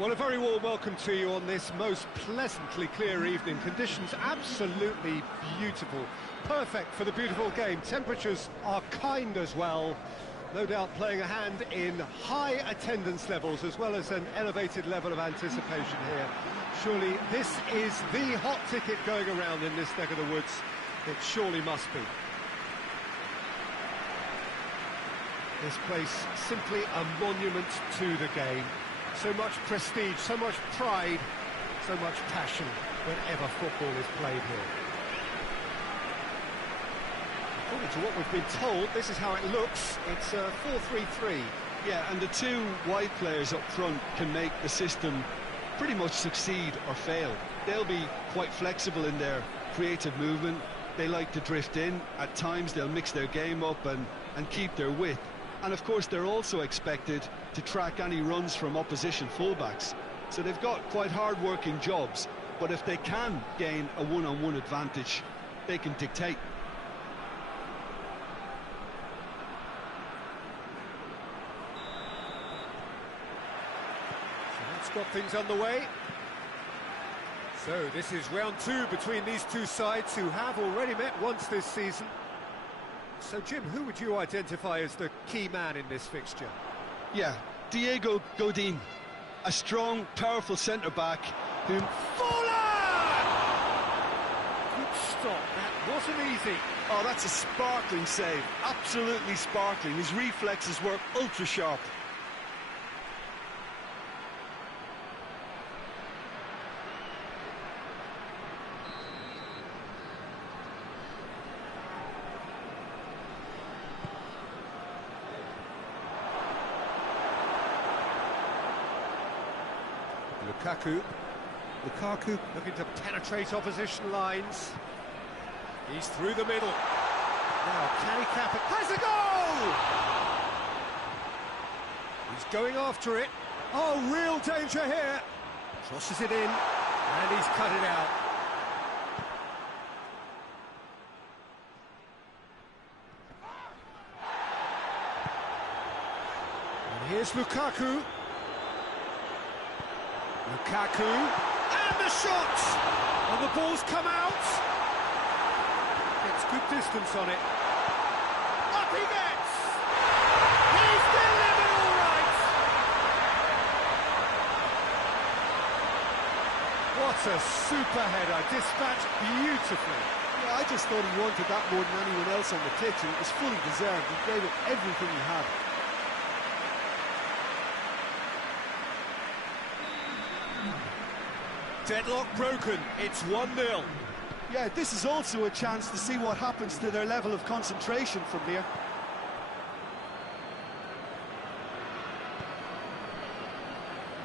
Well, a very warm welcome to you on this most pleasantly clear evening. Conditions absolutely beautiful. Perfect for the beautiful game. Temperatures are kind as well. No doubt playing a hand in high attendance levels as well as an elevated level of anticipation here. Surely this is the hot ticket going around in this neck of the woods. It surely must be. This place simply a monument to the game. So much prestige, so much pride, so much passion whenever football is played here. According to what we've been told, this is how it looks. It's a 4-3-3. Yeah, and the two wide players up front can make the system pretty much succeed or fail. They'll be quite flexible in their creative movement. They like to drift in. At times they'll mix their game up and keep their width. And of course they're also expected to track any runs from opposition fullbacks. So they've got quite hard-working jobs, but if they can gain a one-on-one advantage, they can dictate. So that's got things underway. So this is round two between these two sides who have already met once this season. So, Jim, who would you identify as the key man in this fixture? Yeah, Diego Godin, a strong, powerful centre-back who... Fuller! Good stop, that wasn't easy. Oh, that's a sparkling save, absolutely sparkling. His reflexes were ultra-sharp. Lukaku looking to penetrate opposition lines. He's through the middle. Now, can he cap it? Has a goal! He's going after it. Oh, real danger here. Crosses it in, and he's cut it out. And here's Lukaku. And the shot! And the ball's come out! Gets good distance on it. Up he gets! He's delivered all right! What a super header, dispatched beautifully. Yeah, I just thought he wanted that more than anyone else on the pitch, and it was fully deserved. He gave it everything he had. Deadlock broken, it's 1-0. Yeah, this is also a chance to see what happens to their level of concentration from here.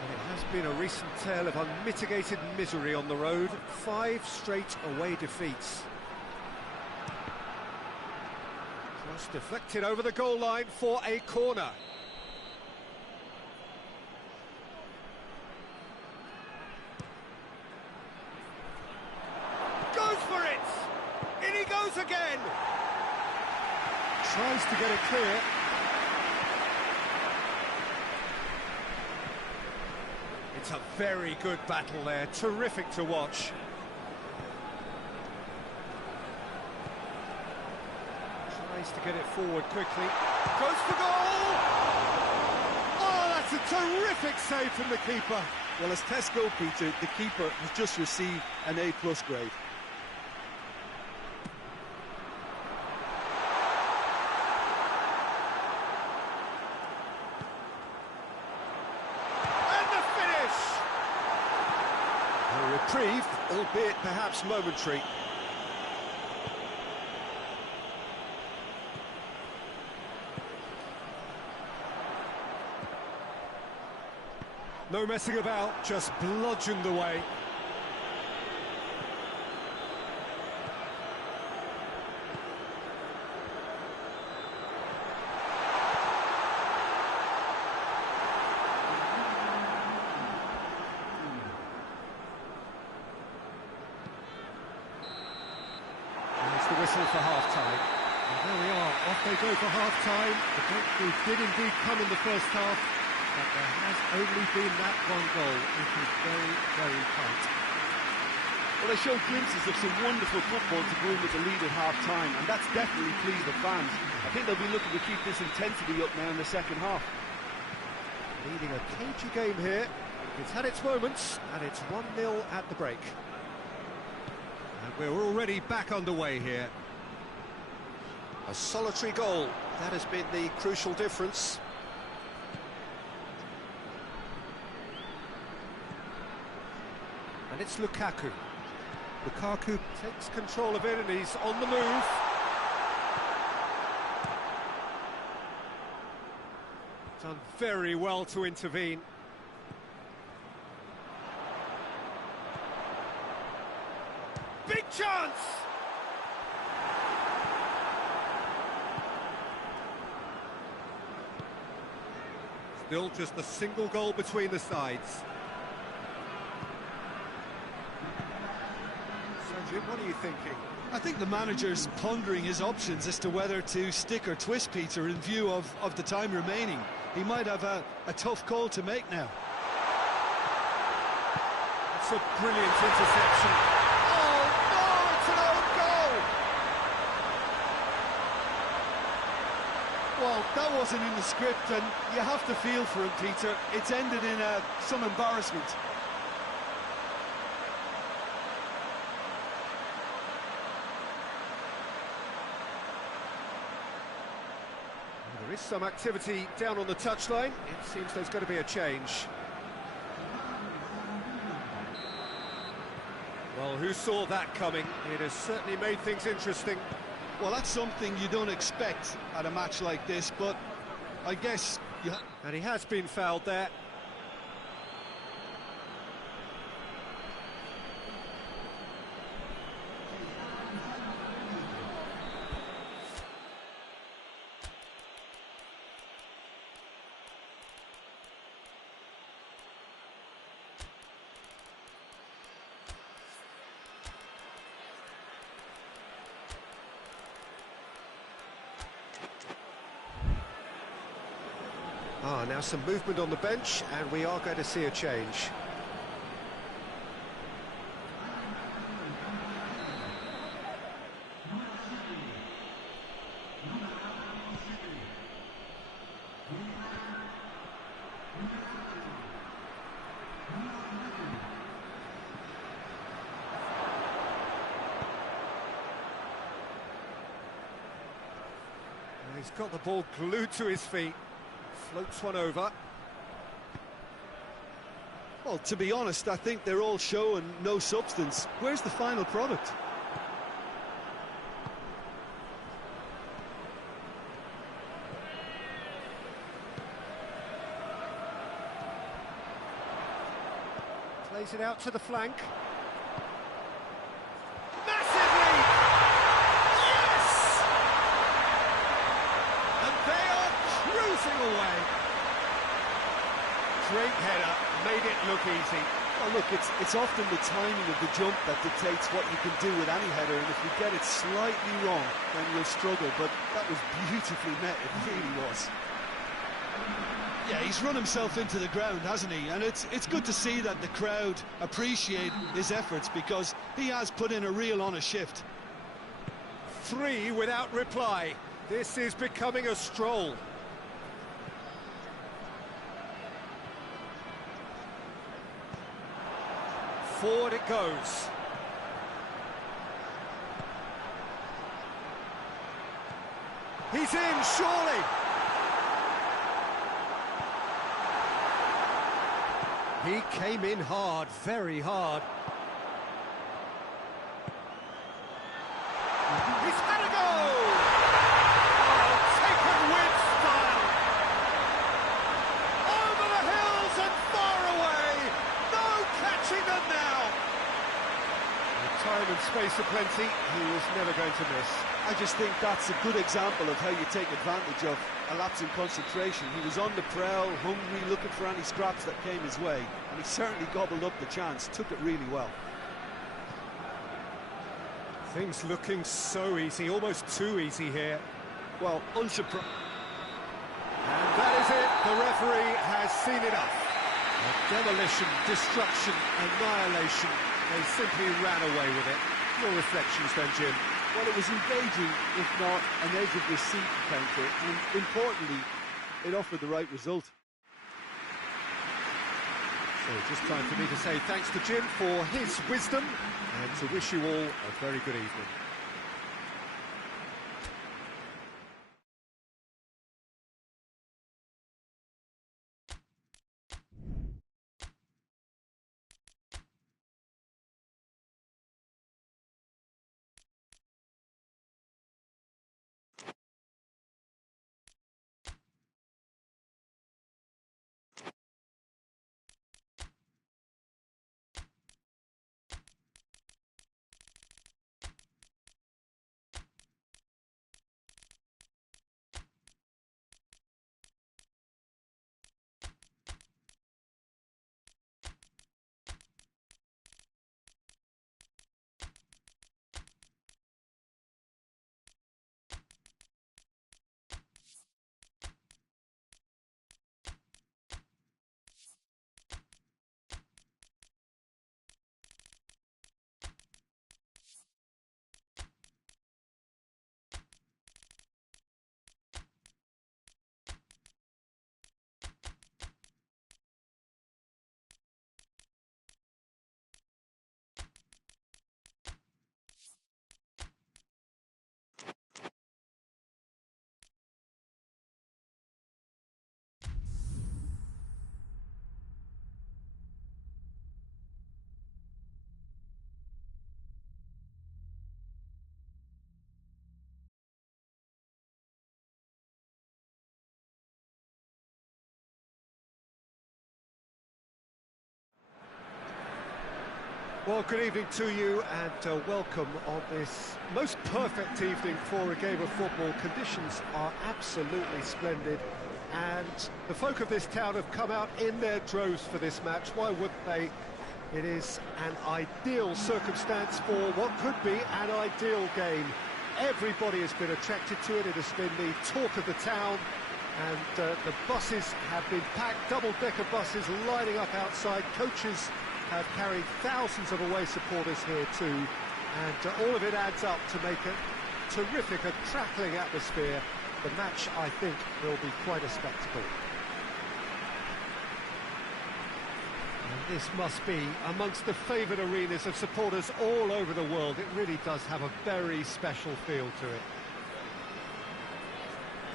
And it has been a recent tale of unmitigated misery on the road. 5 straight away defeats. Cross deflected over the goal line for a corner. Again, tries to get it clear. It's a very good battle there, terrific to watch. Tries to get it forward quickly, goes for goal! Oh, that's a terrific save from the keeper. Well, as tests go, Peter, the keeper has just received an A+ grade. Reprieve, albeit perhaps momentary. No messing about, just bludgeoned away. The whistle for half-time. And there we are, off they go for half-time. The breakthrough did indeed come in the first half, but there has only been that one goal. It is very, very tight. Well, they showed glimpses of some wonderful football to go in with the lead at half-time, and that's definitely pleased the fans. I think they'll be looking to keep this intensity up now in the second half. Leading a cagey game here. It's had its moments, and it's 1-0 at the break. And We're already back underway here. A solitary goal, that has been the crucial difference. And it's Lukaku. Lukaku takes control of it and he's on the move. Done very well to intervene. Big chance! Still just a single goal between the sides. So, Jim, what are you thinking? I think the manager's pondering his options as to whether to stick or twist Peter in view of the time remaining. He might have a tough call to make now. It's a brilliant interception. Oh, no, it's an own goal! Well, that wasn't in the script, and you have to feel for him, Peter. It's ended in some embarrassment. There is some activity down on the touchline. It seems there's going to be a change. Well, who saw that coming? It has certainly made things interesting. Well, that's something you don't expect at a match like this, but I guess And he has been fouled there. Now some movement on the bench, and we are going to see a change. He's got the ball glued to his feet. Floats one over. Well, to be honest, I think they're all show and no substance. Where's the final product? Plays it out to the flank. Away. Great header, made it look easy. Well, look, it's often the timing of the jump that dictates what you can do with any header, and if you get it slightly wrong, then you'll struggle, but that was beautifully met, it really was. Yeah, he's run himself into the ground, hasn't he? And it's good to see that the crowd appreciate his efforts, because he has put in a real honest shift. 3 without reply. This is becoming a stroll. Forward it goes. He's in, surely. He came in hard, very hard. He's had a go! Oh, taken with style. Over the hills and far away. No catching them now. With time and space aplenty, he was never going to miss. I just think that's a good example of how you take advantage of a lapse in concentration. He was on the prowl, hungry, looking for any scraps that came his way, and he certainly gobbled up the chance, took it really well. Things looking so easy, almost too easy here. Well, unsurprising. And that is it, the referee has seen enough. Demolition, destruction, annihilation. They simply ran away with it. Your reflections then, Jim? Well, it was engaging, if not an edge of the seat encounter, and importantly, it offered the right result. So just time for me to say thanks to Jim for his wisdom and to wish you all a very good evening. Well, good evening to you and welcome on this most perfect evening for a game of football. Conditions are absolutely splendid and the folk of this town have come out in their droves for this match. Why wouldn't they? It is an ideal circumstance for what could be an ideal game. Everybody has been attracted to it. It has been the talk of the town and the buses have been packed, double-decker buses lining up outside. Coaches have carried thousands of away supporters here too, and all of it adds up to make a terrific, a crackling atmosphere. The match, I think, will be quite a spectacle. And this must be amongst the favoured arenas of supporters all over the world. It really does have a very special feel to it.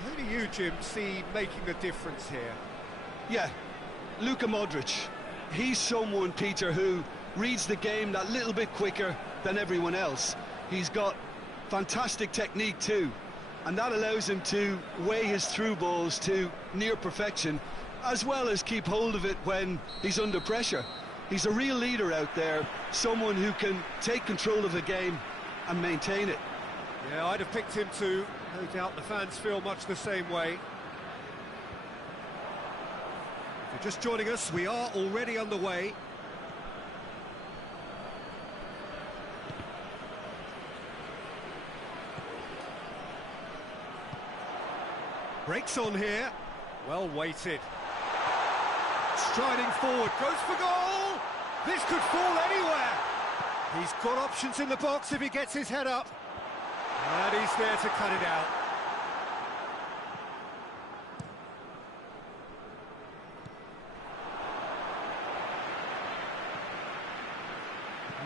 Who do you, Jim, see making the difference here? Yeah, Luka Modric. He's someone, Peter, who reads the game that little bit quicker than everyone else. He's got fantastic technique too, and that allows him to weigh his through balls to near perfection, as well as keep hold of it when he's under pressure. He's a real leader out there, someone who can take control of the game and maintain it. Yeah, I'd have picked him too. No doubt the fans feel much the same way. If you're just joining us, we are already underway. Breaks on here. Well weighted. Striding forward, goes for goal! This could fall anywhere! He's got options in the box if he gets his head up. And he's there to cut it out.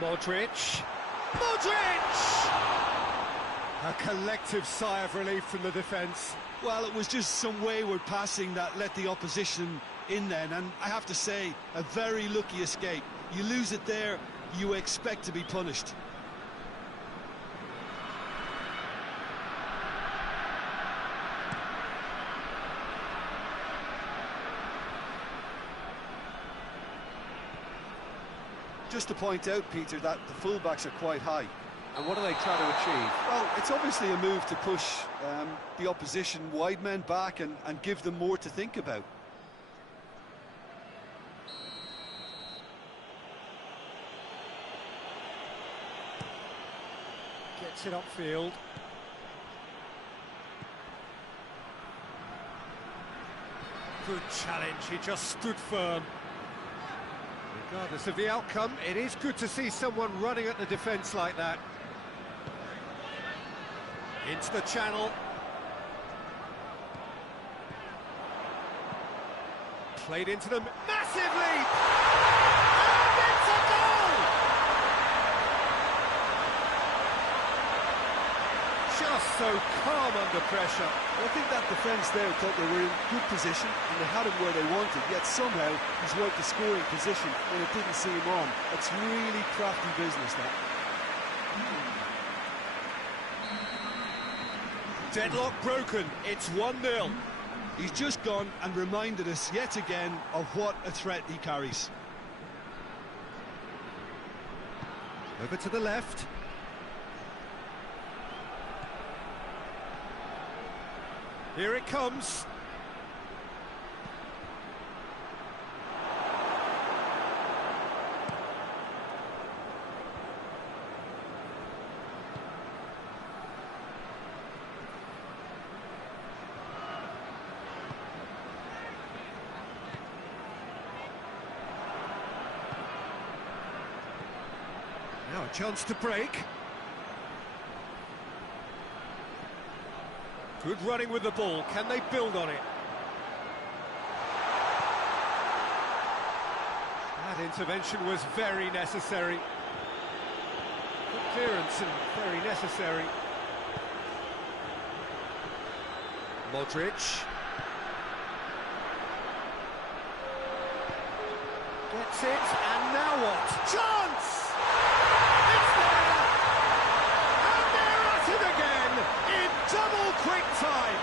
Modric! A collective sigh of relief from the defence. Well, it was just some wayward passing that let the opposition in then, and I have to say, a very lucky escape. You lose it there, you expect to be punished. Just to point out, Peter, that the fullbacks are quite high. And what are they trying to achieve? Well, it's obviously a move to push the opposition wide men back and give them more to think about. Gets it upfield. Good challenge, he just stood firm. Regardless of the outcome, it is good to see someone running at the defence like that. Into the channel. Played into them massively! just so calm under pressure. I think that defence there thought they were in good position and they had him where they wanted, yet somehow he's worked the scoring position when it didn't see him on. It's really crafty business, that. Deadlock broken, it's 1-0. He's just gone and reminded us yet again of what a threat he carries. Over to the left. Here it comes. Now a chance to break. Good running with the ball. Can they build on it? That intervention was very necessary. Good clearance and very necessary. Modric. Gets it, and now what? Chance! It's there! And they're at it again in double quick time.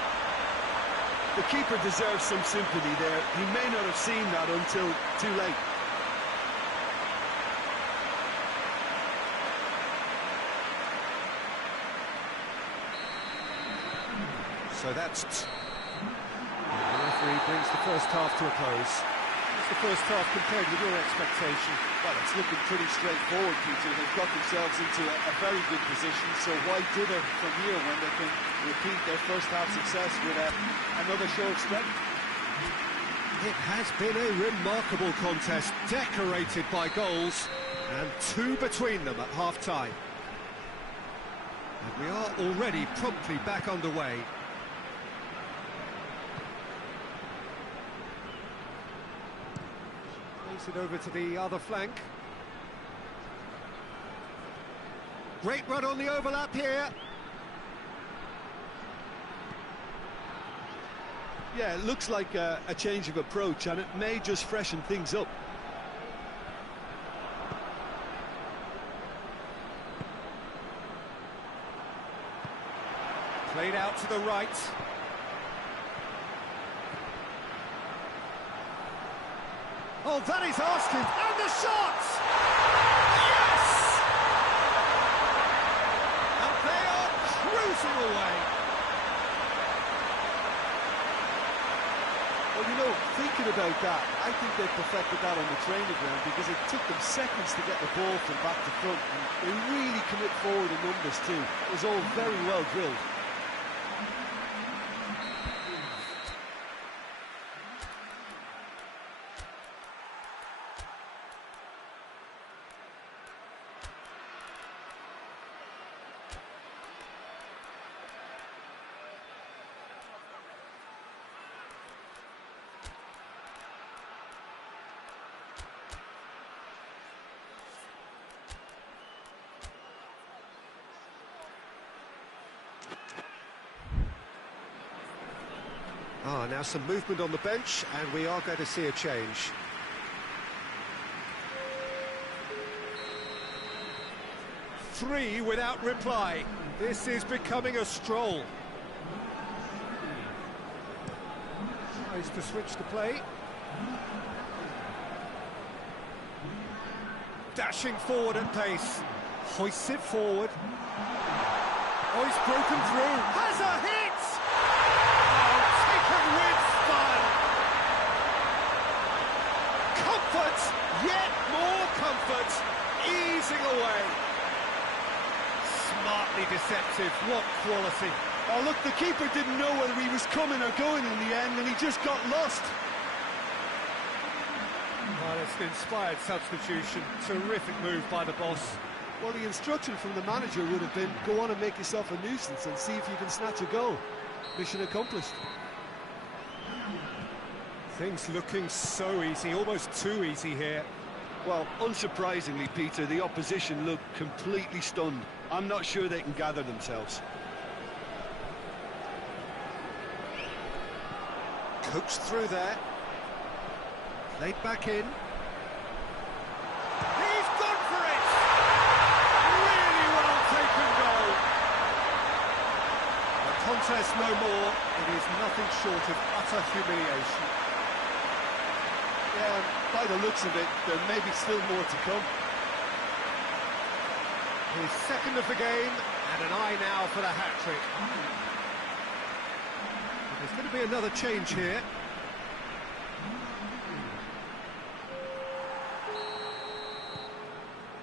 The keeper deserves some sympathy there. He may not have seen that until too late. So that's... The referee brings the first half to a close. What's the first half compared with your expectation? Well, it's looking pretty straightforward, Peter. They've got themselves into a very good position, so why dither from here when they can repeat their first half success with another show of strength? It has been a remarkable contest, decorated by goals, and 2 between them at half-time. And we are already promptly back underway. It over to the other flank. Great run on the overlap here. Yeah, it looks like a change of approach, and it may just freshen things up. Played out to the right. Oh, that is asking, and the shot! Yes! And they are cruising away. Well, you know, thinking about that, I think they perfected that on the training ground because it took them seconds to get the ball from back to front, and they really commit forward in numbers too. It was all very well drilled. Now some movement on the bench, and we are going to see a change. Three without reply. This is becoming a stroll. Tries to switch the play. Dashing forward at pace. Hoists it forward. Oh, he's broken through. Has a hit! With fun. Comfort, yet more comfort, easing away. Smartly deceptive, what quality. Oh, look, the keeper didn't know whether he was coming or going in the end, and he just got lost. Well, it's an inspired substitution. Terrific move by the boss. Well, the instruction from the manager would have been, go on and make yourself a nuisance and see if you can snatch a goal. Mission accomplished. Things looking so easy, almost too easy here. Well, unsurprisingly, Peter, the opposition look completely stunned. I'm not sure they can gather themselves. Coaxed through there. Laid back in. He's gone for it! Really well taken goal. The contest no more. It is nothing short of utter humiliation. Yeah, by the looks of it, there may be still more to come. His second of the game, and an eye now for the hat-trick. There's going to be another change here.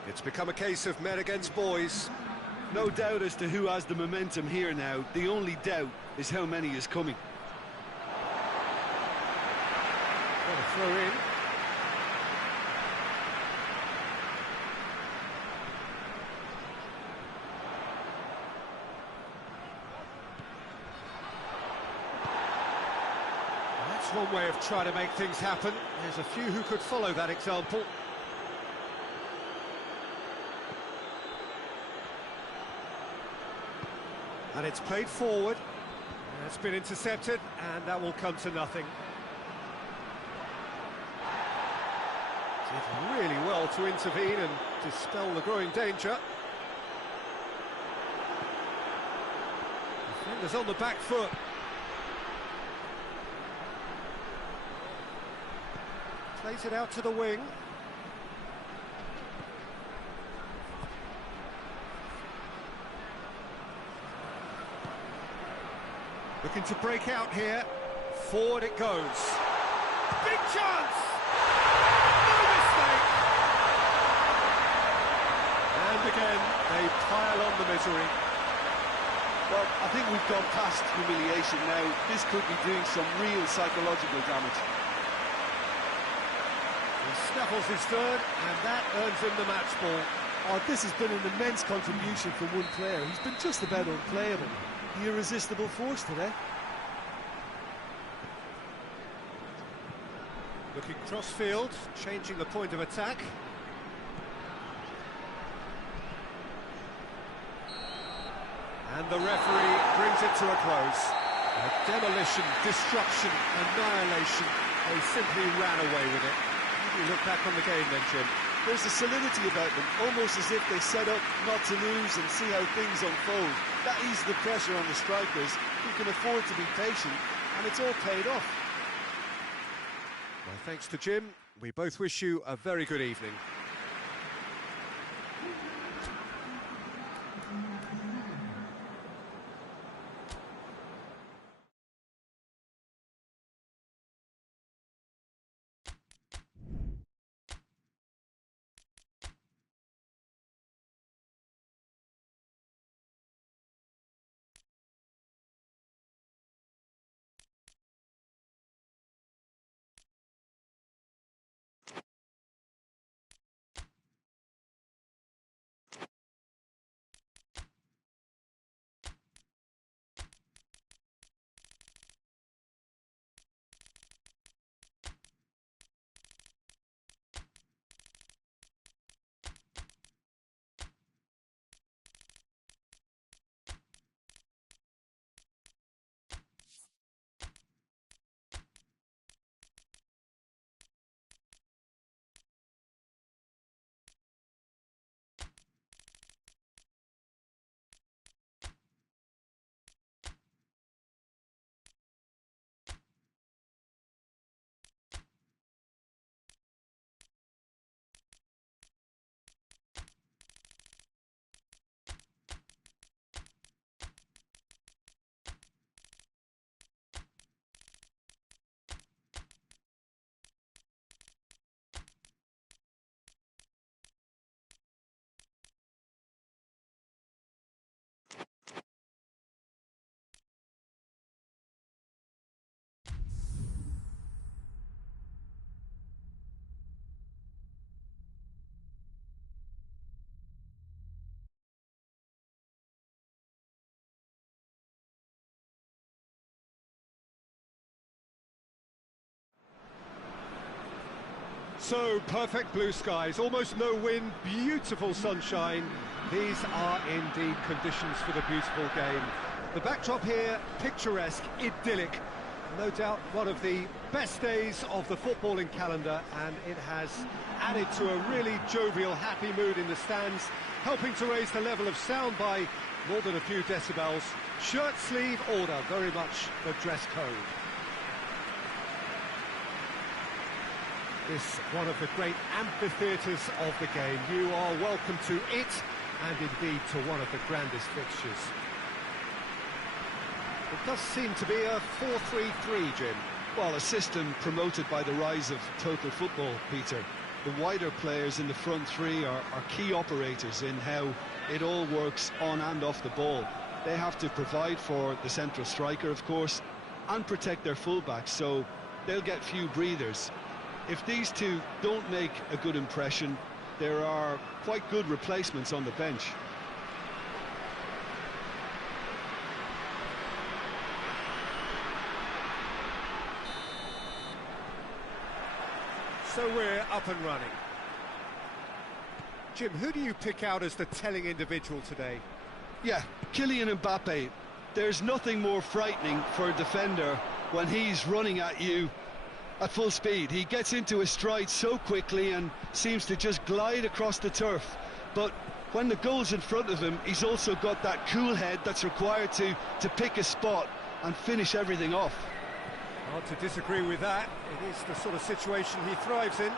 It's become a case of men against boys. No doubt as to who has the momentum here now. The only doubt is how many is coming. Got a throw in. That's one way of trying to make things happen. There's a few who could follow that example. And it's played forward. It's been intercepted, and that will come to nothing. Did really well to intervene and dispel the growing danger. Defenders on the back foot. Plays it out to the wing. Looking to break out here. Forward it goes. Big chance! No mistake! And again, they pile on the misery. Well, I think we've gone past humiliation now. This could be doing some real psychological damage. He snaffles his third, and that earns him the match ball. Oh, this has been an immense contribution from one player. He's been just about unplayable. The irresistible force today. Looking cross-field, changing the point of attack. And the referee brings it to a close. A demolition, destruction, annihilation. They simply ran away with it. How do you look back on the game then, Jim? There's a solidity about them, almost as if they set up not to lose and see how things unfold. That eases the pressure on the strikers, who can afford to be patient, and it's all paid off. Well, thanks to Jim. We both wish you a very good evening. So, perfect blue skies, almost no wind, beautiful sunshine. These are indeed conditions for the beautiful game. The backdrop here, picturesque, idyllic. No doubt one of the best days of the footballing calendar, and it has added to a really jovial, happy mood in the stands, helping to raise the level of sound by more than a few decibels. Shirt sleeve order, very much the dress code. This one of the great amphitheatres of the game. You are welcome to it, and indeed to one of the grandest fixtures. It does seem to be a 4-3-3, Jim. Well, a system promoted by the rise of total football, Peter. The wider players in the front three are key operators in how it all works on and off the ball. They have to provide for the central striker, of course, and protect their fullbacks, so they'll get few breathers. If these two don't make a good impression, there are quite good replacements on the bench. So we're up and running. Jim, who do you pick out as the telling individual today? Yeah, Kylian Mbappe. There's nothing more frightening for a defender when he's running at you at full speed. He gets into his stride so quickly and seems to just glide across the turf. But when the goal's in front of him, he's also got that cool head that's required to pick a spot and finish everything off. Hard to disagree with that. It is the sort of situation he thrives in.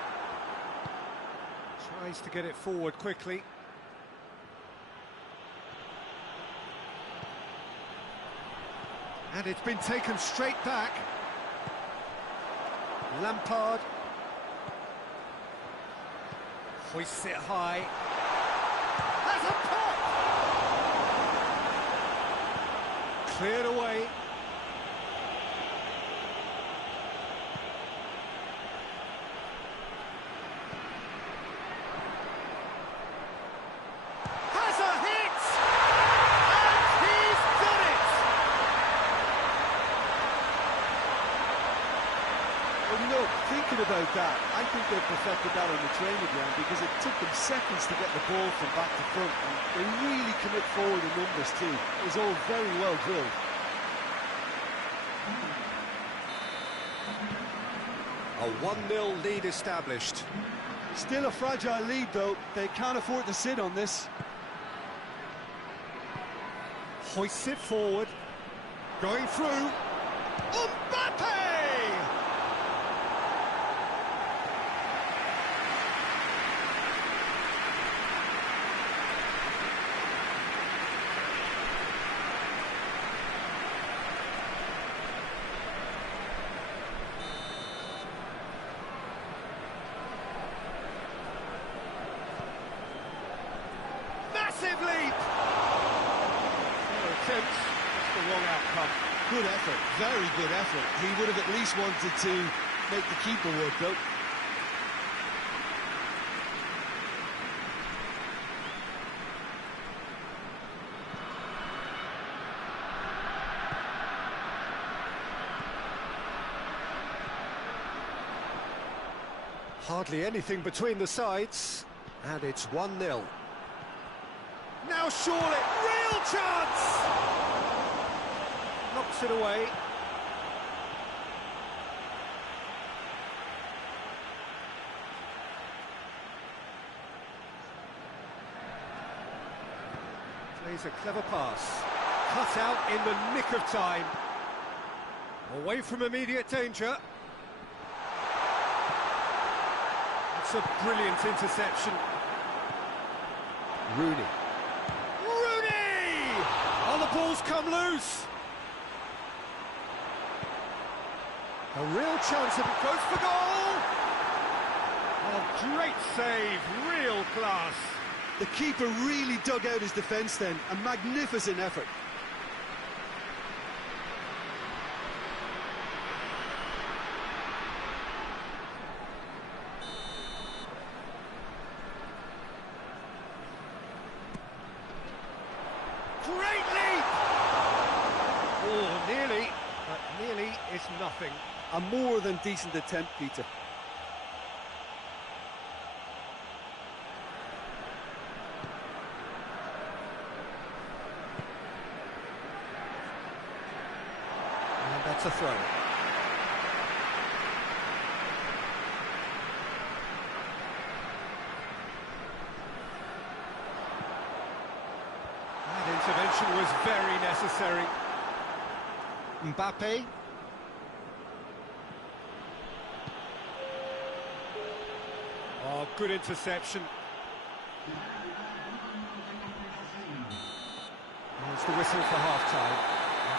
Tries to get it forward quickly. And it's been taken straight back. Lampard hoists it high. That's a pop! Cleared away. Has a hit! And he's done it! Well, you know, thinking about that, I think they perfected that on the training ground because it took them seconds to get the ball from back to front, and they really commit forward in numbers too. It was all very well drilled. A 1-0 lead established. Still a fragile lead though, they can't afford to sit on this. Hoists it forward. Going through. Mbappe! Massive leap! No attempts, just the wrong outcome. Good effort, very good effort. He would have at least wanted to make the keeper work though. Hardly anything between the sides, And it's 1-0. now surely, real chance! Knocks it away. Plays a clever pass, cut out in the nick of time. Away from immediate danger. It's a brilliant interception. Rooney. Rooney! Oh, the ball's come loose. A real chance if it goes for goal. Oh, great save, real class. The keeper really dug out his defence then, a magnificent effort. Great leap! Oh, nearly, but nearly is nothing. A more than decent attempt, Peter. And that's a throw. intervention was very necessary. Mbappe. Oh, good interception. There's the whistle for half-time.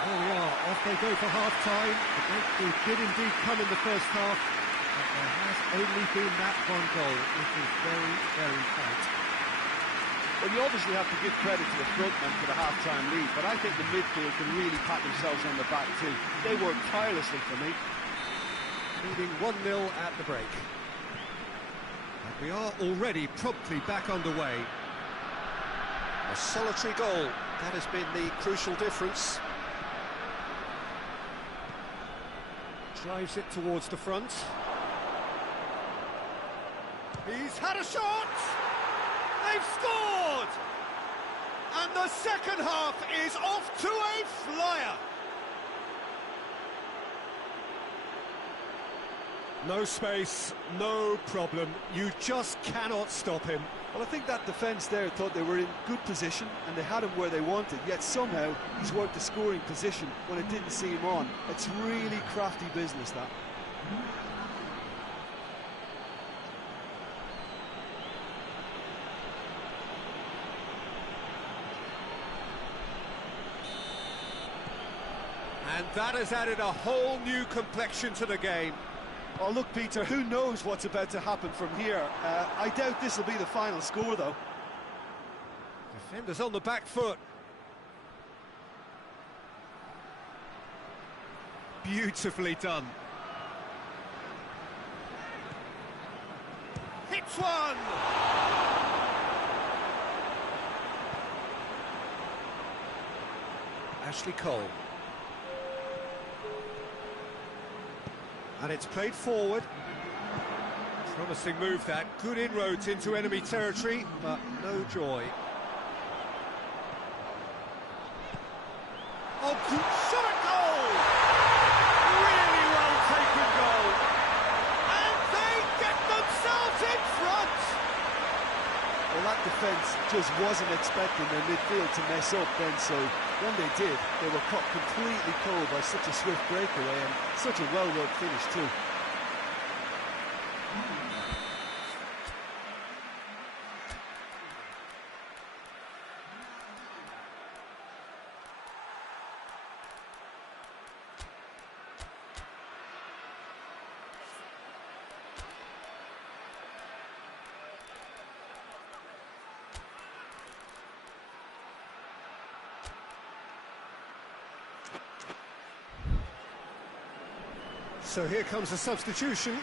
Here we are, off they go for half-time. The breakthrough did indeed come in the first half, but there has only been that one goal, which is very, very tight. Well, you obviously have to give credit to the front men for the half-time lead, but I think the midfield can really pat themselves on the back too. They worked tirelessly for me. Leading 1-0 at the break. And we are already promptly back underway. A solitary goal. That has been the crucial difference. Drives it towards the front. He's had a shot! They've scored! And the second half is off to a flyer! No space, no problem. You just cannot stop him. Well, I think that defence there thought they were in good position and they had him where they wanted, yet somehow he's worked the scoring position when it didn't see him on. It's really crafty business, that. And that has added a whole new complexion to the game. Oh, look, Peter, who knows what's about to happen from here? I doubt this will be the final score, though. Defenders on the back foot. Beautifully done. Hits one! Ashley Cole. And it's played forward. Promising move that. Good inroads into enemy territory, but no joy. Oh, shot at goal! Really well taken goal. And they get themselves in front! Well, that defence just wasn't expecting their midfield to mess up then, so when they did, they were caught completely cold by such a swift breakaway and such a well-worked finish too. So here comes a substitution.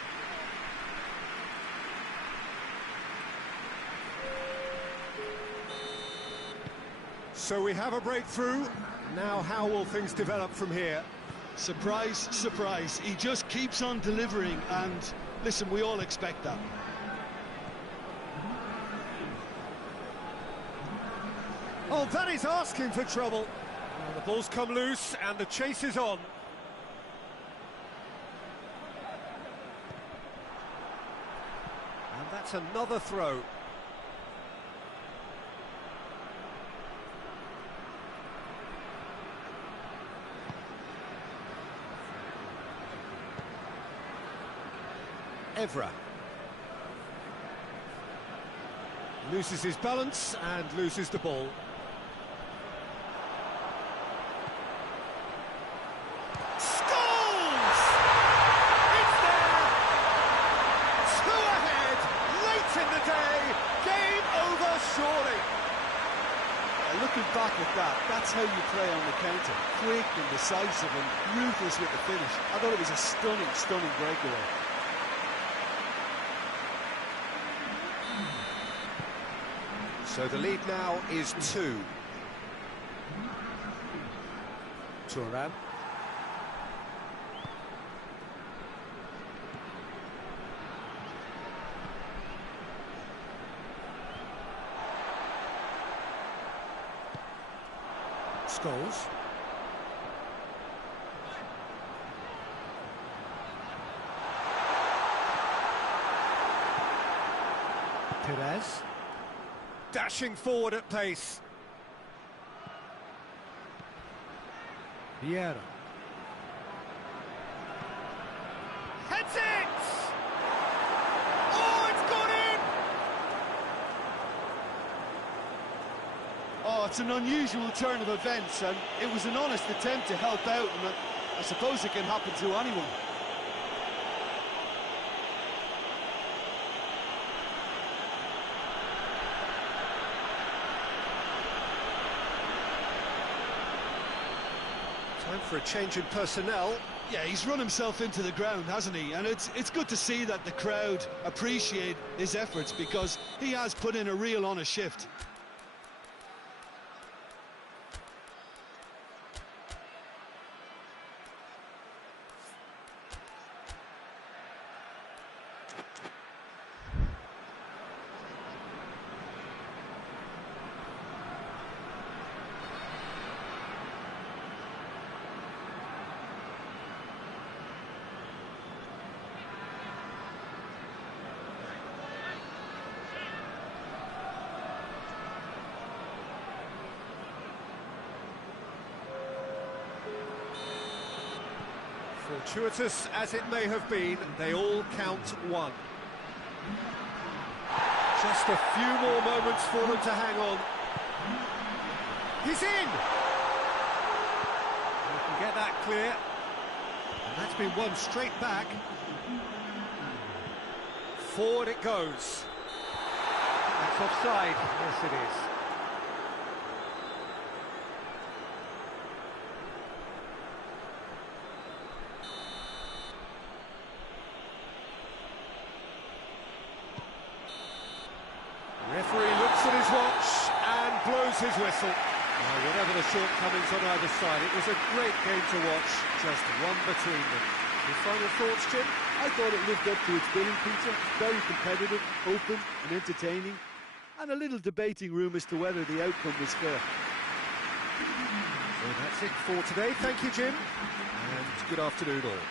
So we have a breakthrough. Now how will things develop from here? Surprise, surprise. He just keeps on delivering, and listen, we all expect that. Oh, that is asking for trouble. And the ball's come loose and the chase is on. And that's another throw. Evra. Loses his balance and loses the ball. Scores! It's there! 2 ahead, late in the day, game over surely. Looking back at that, that's how you play on the counter. Quick and decisive and ruthless with the finish. I thought it was a stunning, stunning breakaway. So the lead now is 2. Turan. Scholes. Perez. Dashing forward at pace. Vieira. Heads it! Oh, it's gone in! Oh, it's an unusual turn of events, and it was an honest attempt to help out, and I suppose it can happen to anyone. Time for a change in personnel. Yeah, he's run himself into the ground, hasn't he? And it's good to see that the crowd appreciate his efforts, because he has put in a real honest shift. Fortuitous as it may have been, they all count one. Just a few more moments for them to hang on. He's in! They can get that clear. And that's been won straight back. Forward it goes. That's offside. Yes, it is. Referee looks at his watch and blows his whistle. Well, whatever the shortcomings on either side, it was a great game to watch, just one between them. Your final thoughts, Jim? I thought it lived up to its billing, Peter. Very competitive, open and entertaining, and a little debating room as to whether the outcome was fair. So that's it for today. Thank you, Jim, and good afternoon all.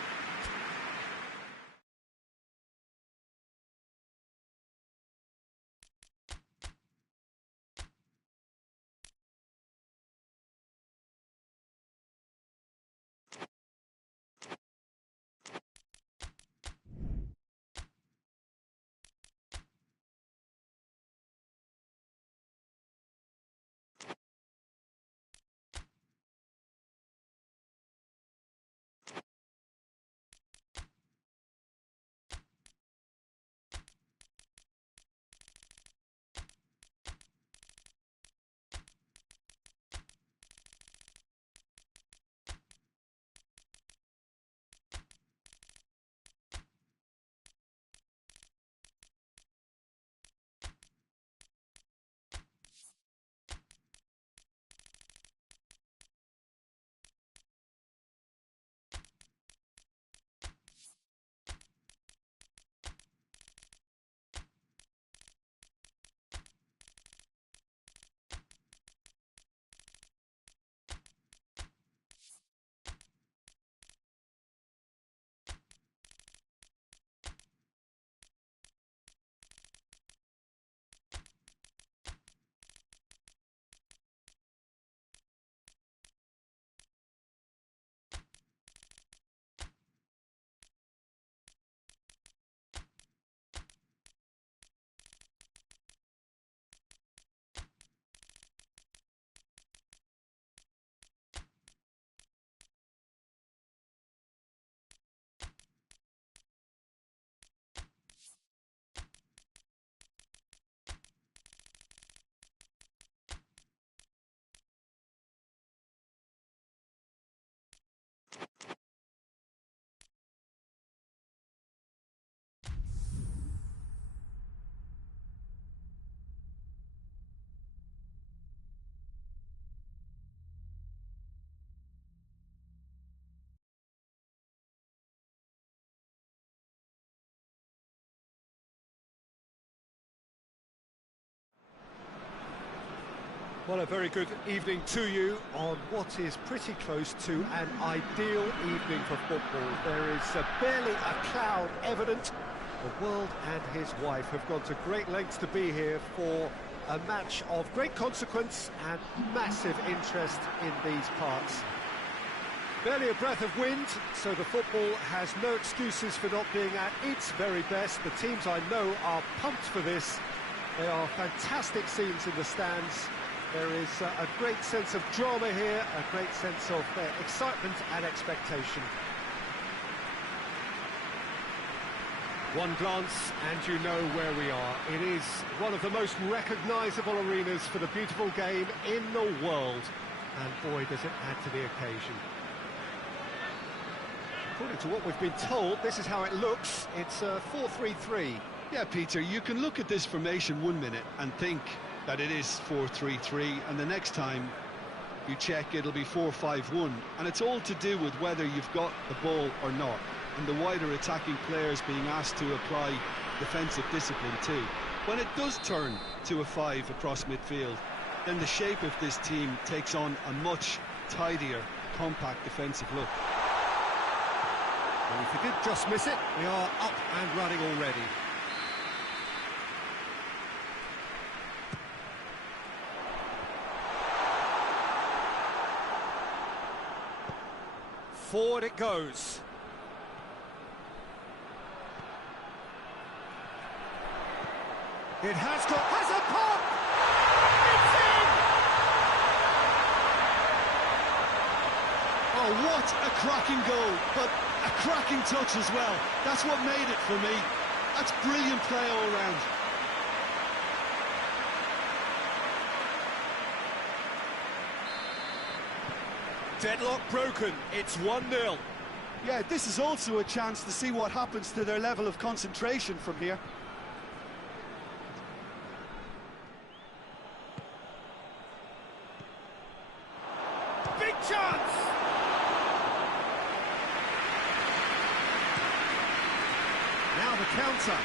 Well, a very good evening to you on what is pretty close to an ideal evening for football. There is barely a cloud evident. The world and his wife have gone to great lengths to be here for a match of great consequence and massive interest in these parts. Barely a breath of wind, so the football has no excuses for not being at its very best. The teams I know are pumped for this. There are fantastic scenes in the stands. There is a great sense of drama here, a great sense of excitement and expectation. One glance and you know where we are. It is one of the most recognisable arenas for the beautiful game in the world. And boy, does it add to the occasion. According to what we've been told, this is how it looks. It's 4-3-3. Yeah, Peter, you can look at this formation 1 minute and think that it is 4-3-3, and the next time you check, it'll be 4-5-1. And it's all to do with whether you've got the ball or not, and the wider attacking players being asked to apply defensive discipline too. When it does turn to a 5 across midfield, then the shape of this team takes on a much tidier, compact defensive look. And if we did just miss it, we are up and running already. Forward it goes. It has a pop! It's in! Oh, what a cracking goal, but a cracking touch as well. That's what made it for me. That's brilliant play all round. Deadlock broken, it's 1-0. Yeah, this is also a chance to see what happens to their level of concentration from here. Big chance! Now the counter.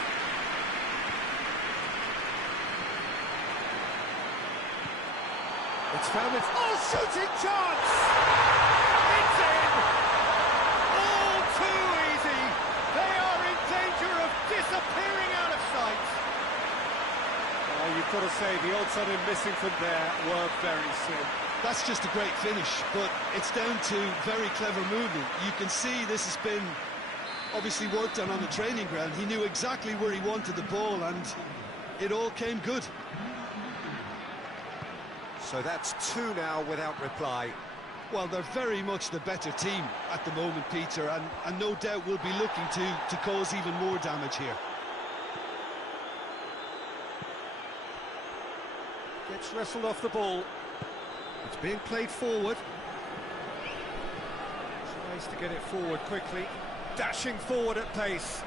It's found its... Oh, shooting chance! It's in! All too easy. They are in danger of disappearing out of sight. Oh, you've got to say, the odds on him missing from there were very slim. That's just a great finish, but it's down to very clever movement. You can see this has been obviously worked on the training ground. He knew exactly where he wanted the ball, and it all came good. So that's 2 now without reply. Well, they're very much the better team at the moment, Peter, and no doubt will be looking to cause even more damage here. Gets wrestled off the ball. It's being played forward. Tries to get it forward quickly. Dashing forward at pace.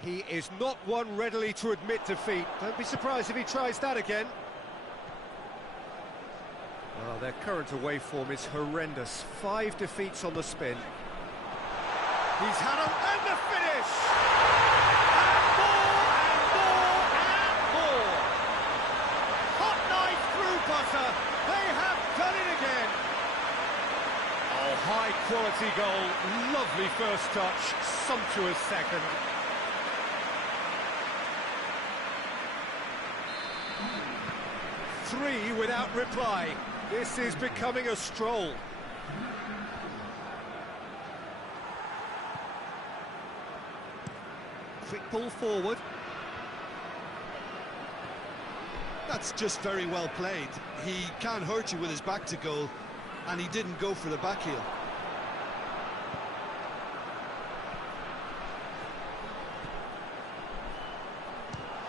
He is not one readily to admit defeat. Don't be surprised if he tries that again. Well, their current away form is horrendous. 5 defeats on the spin. He's had a... and the finish! And more, and more, and more! Hot knife through butter. They have done it again. Oh, high-quality goal. Lovely first touch. Sumptuous second. Three without reply. This is becoming a stroll. Quick ball forward. That's just very well played. He can't hurt you with his back to goal, and he didn't go for the back heel.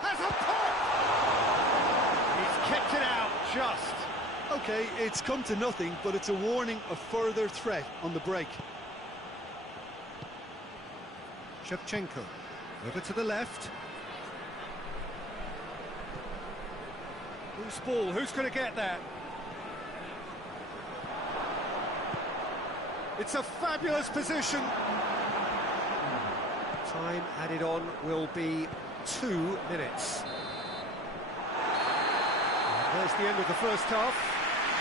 Has a pop! He's kicked it out, just. Okay, it's come to nothing, but it's a warning of further threat on the break. Shevchenko, over to the left. Loose ball, who's going to get that? It's a fabulous position. Time added on will be 2 minutes. And there's the end of the first half.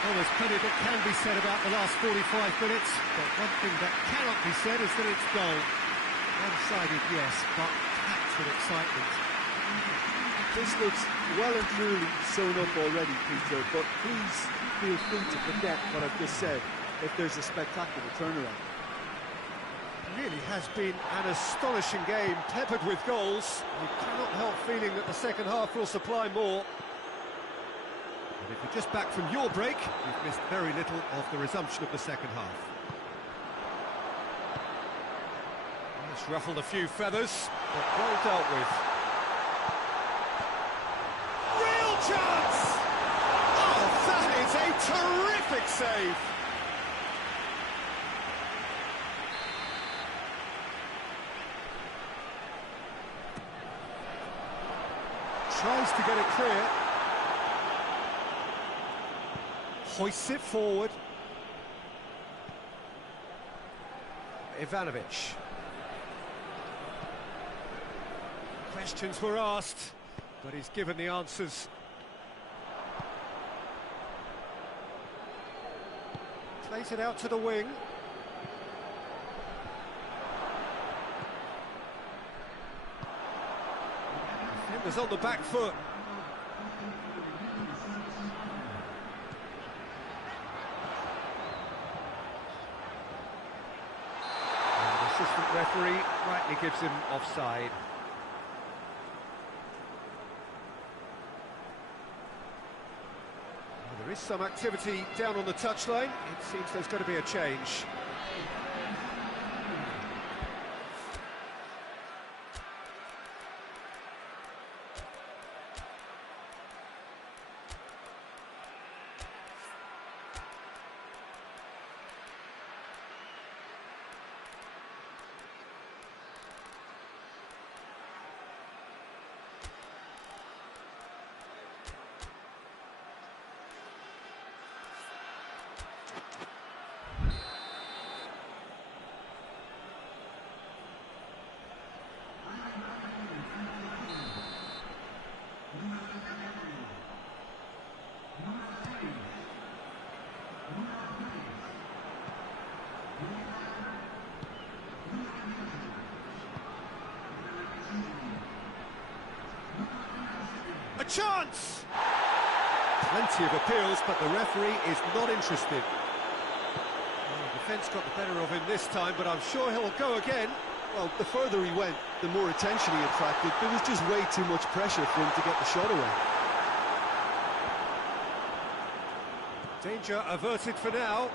Well, there's plenty that can be said about the last 45 minutes, but one thing that cannot be said is that it's dull. One-sided, yes, but packed with excitement. This looks well and truly sewn up already, Peter, but please feel free to forget what I've just said. if there's a spectacular turnaround. It really has been an astonishing game, peppered with goals. You cannot help feeling that the second half will supply more. But if you're just back from your break, you've missed very little of the resumption of the second half. It's ruffled a few feathers, but well dealt with. Real chance! Oh, that is a terrific save! Tries to get it clear. Hoists it forward. Ivanovic. Questions were asked, but he's given the answers. Plays it out to the wing. Defenders on the back foot. And the assistant referee rightly gives him offside. There is some activity down on the touchline. It seems there's going to be a change. A chance! Plenty of appeals, but the referee is not interested. Well, the defence got the better of him this time, but I'm sure he'll go again. Well, the further he went, the more attention he attracted. There was just way too much pressure for him to get the shot away. Danger averted for now.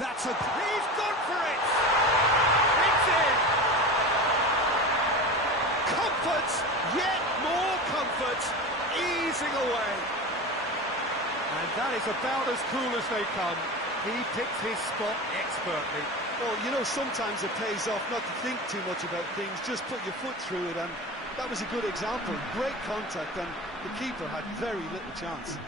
That's a... He's gone for it! It's in! Comfort! Yet more comfort! Easing away. And that is about as cool as they come. He picked his spot expertly. Well, you know, sometimes it pays off not to think too much about things, just put your foot through it, and that was a good example. Great contact, and the keeper had very little chance.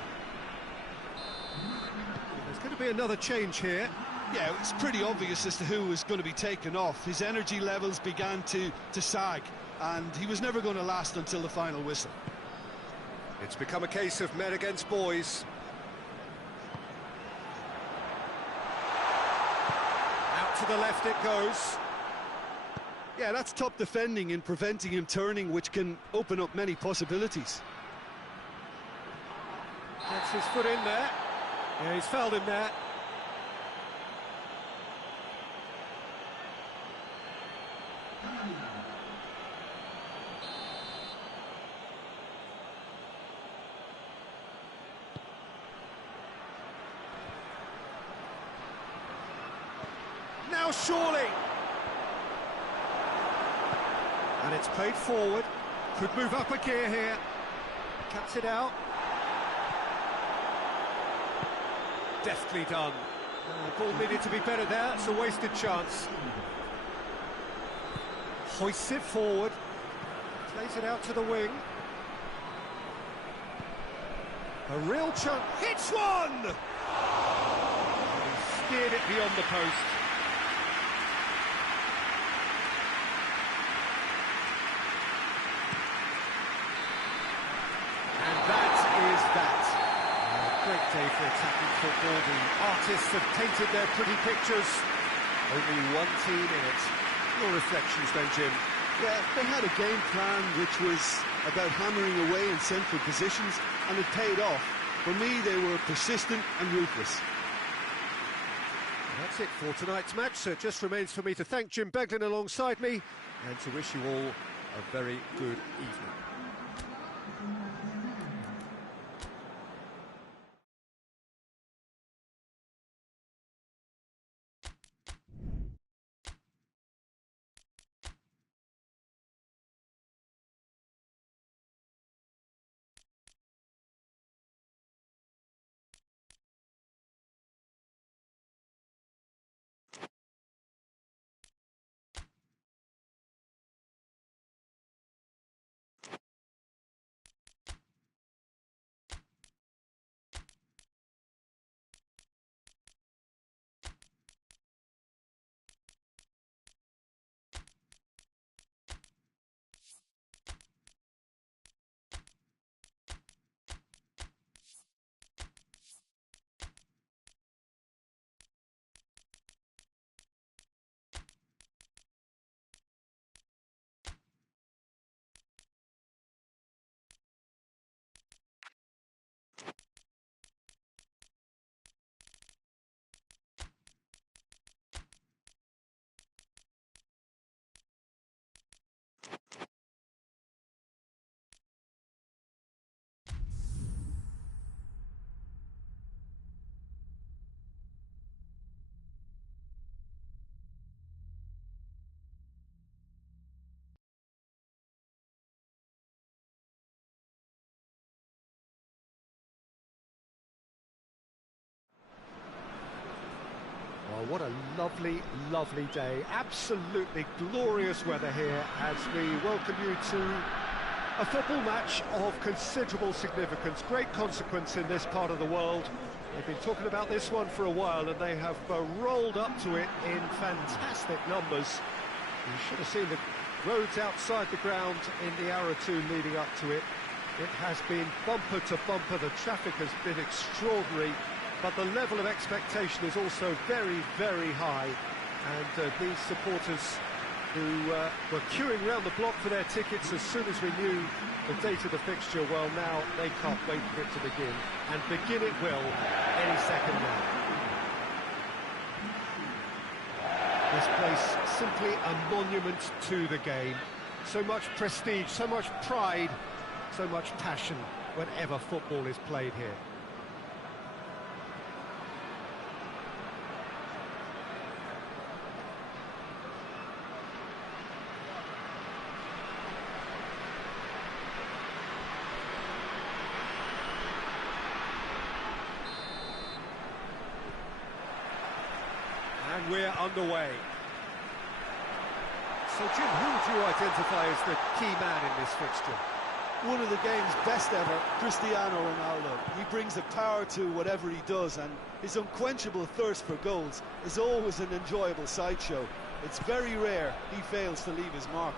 There's going to be another change here. Yeah, it's pretty obvious as to who was going to be taken off. His energy levels began to sag, and he was never going to last until the final whistle. It's become a case of men against boys. Out to the left it goes. Yeah, that's top defending in preventing him turning, which can open up many possibilities. Gets his foot in there. Yeah, he's fouled him there. Now surely. And it's played forward. Could move up a gear here. Cuts it out. Deftly done. The ball needed to be better there. It's a wasted chance. Hoists it forward. Plays it out to the wing. A real chance. Hits one! He steered it beyond the post. And that is that. A great day for attacking football. The artists have painted their pretty pictures. Only one team in it. Your reflections then, Jim? Yeah, they had a game plan which was about hammering away in central positions, and it paid off. For me, they were persistent and ruthless. That's it for tonight's match, so it just remains for me to thank Jim Beglin alongside me and to wish you all a very good evening. Well, what a lovely, lovely day. Absolutely glorious weather here as we welcome you to a football match of considerable significance, great consequence in this part of the world. They've been talking about this one for a while and they have rolled up to it in fantastic numbers. You should have seen the roads outside the ground in the hour or two leading up to it. It has been bumper to bumper, the traffic has been extraordinary, but the level of expectation is also very, very high. And these supporters who were queuing around the block for their tickets as soon as we knew the date of the fixture, well, now they can't wait for it to begin. And begin it will any second now. This place simply a monument to the game. So much prestige, so much pride, so much passion whenever football is played here. And we're underway. So, Jim, who would you identify as the key man in this fixture? One of the game's best ever, Cristiano Ronaldo. He brings the power to whatever he does, and his unquenchable thirst for goals is always an enjoyable sideshow. It's very rare he fails to leave his mark.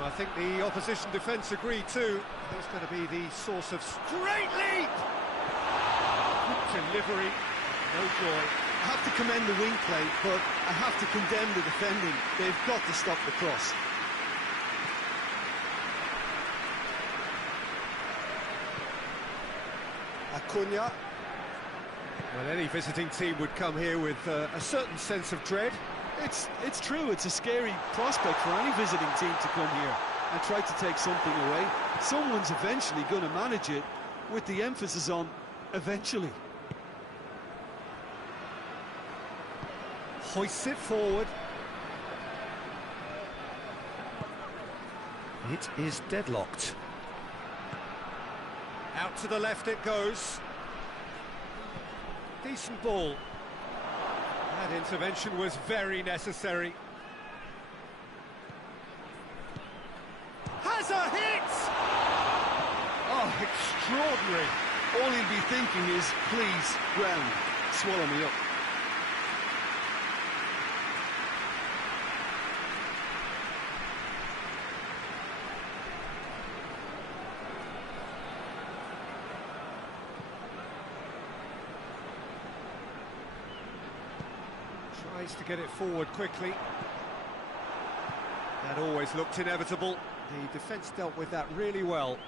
I think the opposition defence agree too. He's going to be the source of great leap! Good delivery, no joy. I have to commend the wing play, but I have to condemn the defending. They've got to stop the cross. Acuna. Well, any visiting team would come here with a certain sense of dread. It's true, it's a scary prospect for any visiting team to come here and try to take something away. Someone's eventually going to manage it, with the emphasis on eventually. Hoists it forward. It is deadlocked. Out to the left it goes. Decent ball. That intervention was very necessary. Has a hit! Oh, extraordinary. All he'll be thinking is, please, ground, swallow me up. Tries to get it forward quickly. That always looked inevitable. The defence dealt with that really well.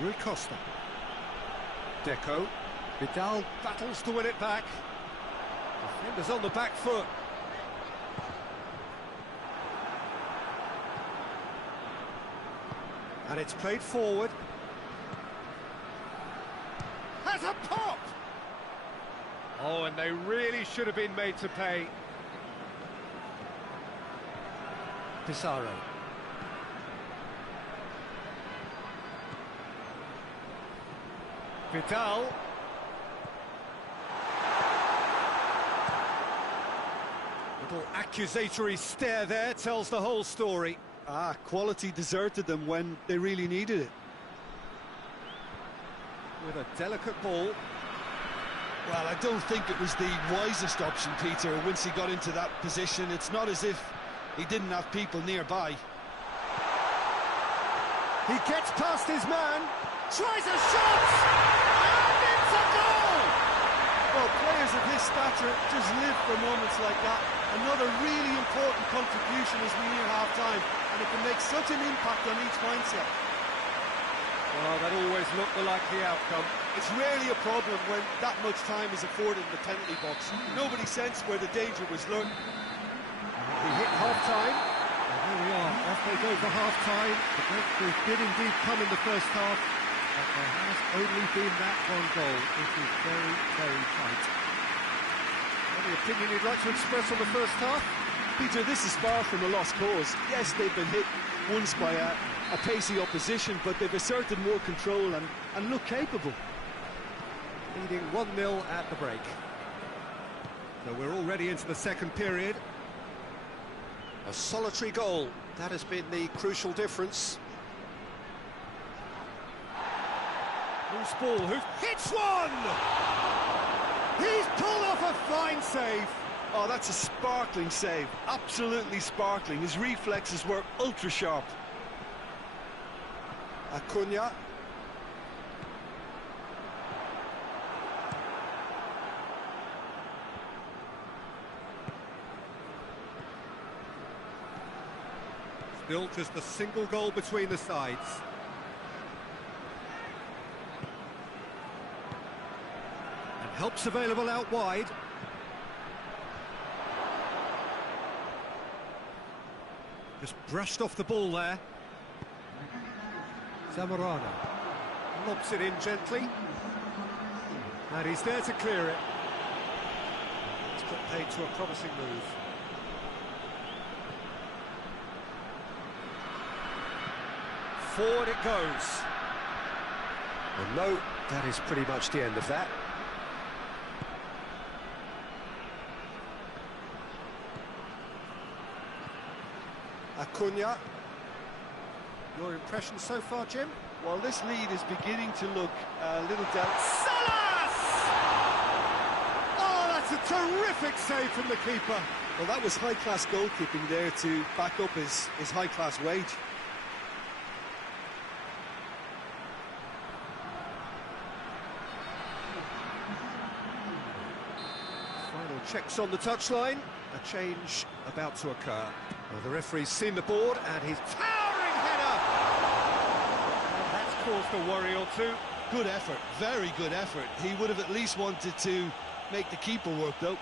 Rui Costa. Deco. Vidal battles to win it back. Defenders on the back foot. And it's played forward. Has a pop! Oh, and they really should have been made to pay. Pizarro. Vidal. Little accusatory stare there tells the whole story. Quality deserted them when they really needed it. With a delicate ball. Well, I don't think it was the wisest option, Peter, once he got into that position. It's not as if he didn't have people nearby. He gets past his man, tries a shot, and it's a goal! Well, players of his stature just live for moments like that. Another really important contribution as we near half-time, and it can make such an impact on each mindset. Well, that always looked the likely outcome. It's rarely a problem when that much time is afforded in the penalty box. Nobody sensed where the danger was lurking. He hit half-time. And there we are, off they go for half-time. The breakthrough did indeed come in the first half, but there has only been that one goal. It is very, very tight. Any opinion you'd like to express on the first half? Peter, this is far from a lost cause. Yes, they've been hit once by a pacey opposition, but they've asserted more control and look capable. Leading 1-0 at the break. So we're already into the second period. A solitary goal, that has been the crucial difference. Loose ball, who hits one! He's pulled off a fine save. Oh, that's a sparkling save, absolutely sparkling. His reflexes were ultra sharp. Acuna. Still just a single goal between the sides. And help's available out wide. Just brushed off the ball there. Zamorano lobs it in gently. And he's there to clear it. It's put paid to a promising move. Forward it goes. Well, no, that is pretty much the end of that. Acuna. Your impression so far, Jim? Well, this lead is beginning to look a little doubtful. Salas! Oh, that's a terrific save from the keeper. Well, that was high-class goalkeeping there to back up his high-class wage. Final checks on the touchline. A change about to occur. Well, the referee's seen the board and his towering header! And that's caused a worry or two. Good effort, very good effort. He would have at least wanted to make the keeper work, though.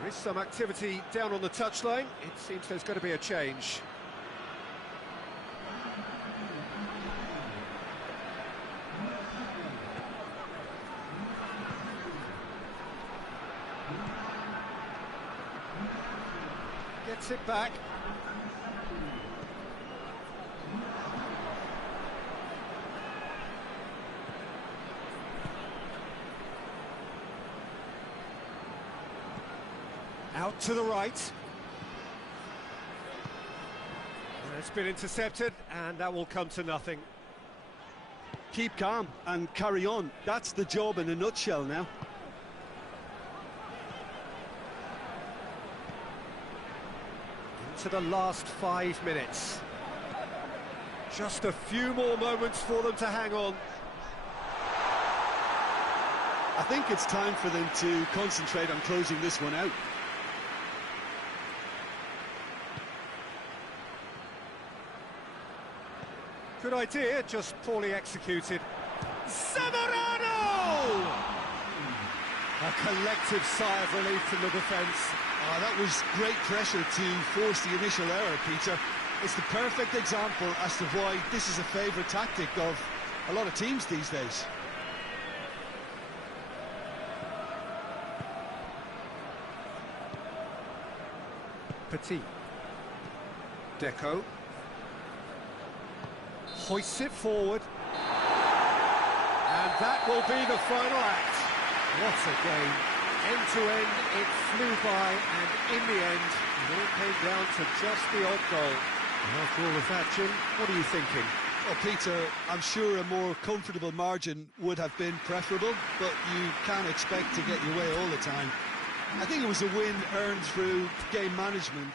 There is some activity down on the touchline. It seems there's going to be a change. Gets it back. Out to the right. And it's been intercepted, and that will come to nothing. Keep calm and carry on. That's the job in a nutshell now. Into the last 5 minutes. Just a few more moments for them to hang on. I think it's time for them to concentrate on closing this one out. Good idea, just poorly executed. Zamorano! A collective sigh of relief from the defence. Oh, that was great pressure to force the initial error, Peter. It's the perfect example as to why this is a favourite tactic of a lot of teams these days. Petit. Deco. Hoists it forward. And that will be the final act. What a game. End to end, it flew by, and in the end, it all came down to just the odd goal. And after all of that, Jim, what are you thinking? Well, Peter, I'm sure a more comfortable margin would have been preferable, but you can't expect to get your way all the time. I think it was a win earned through game management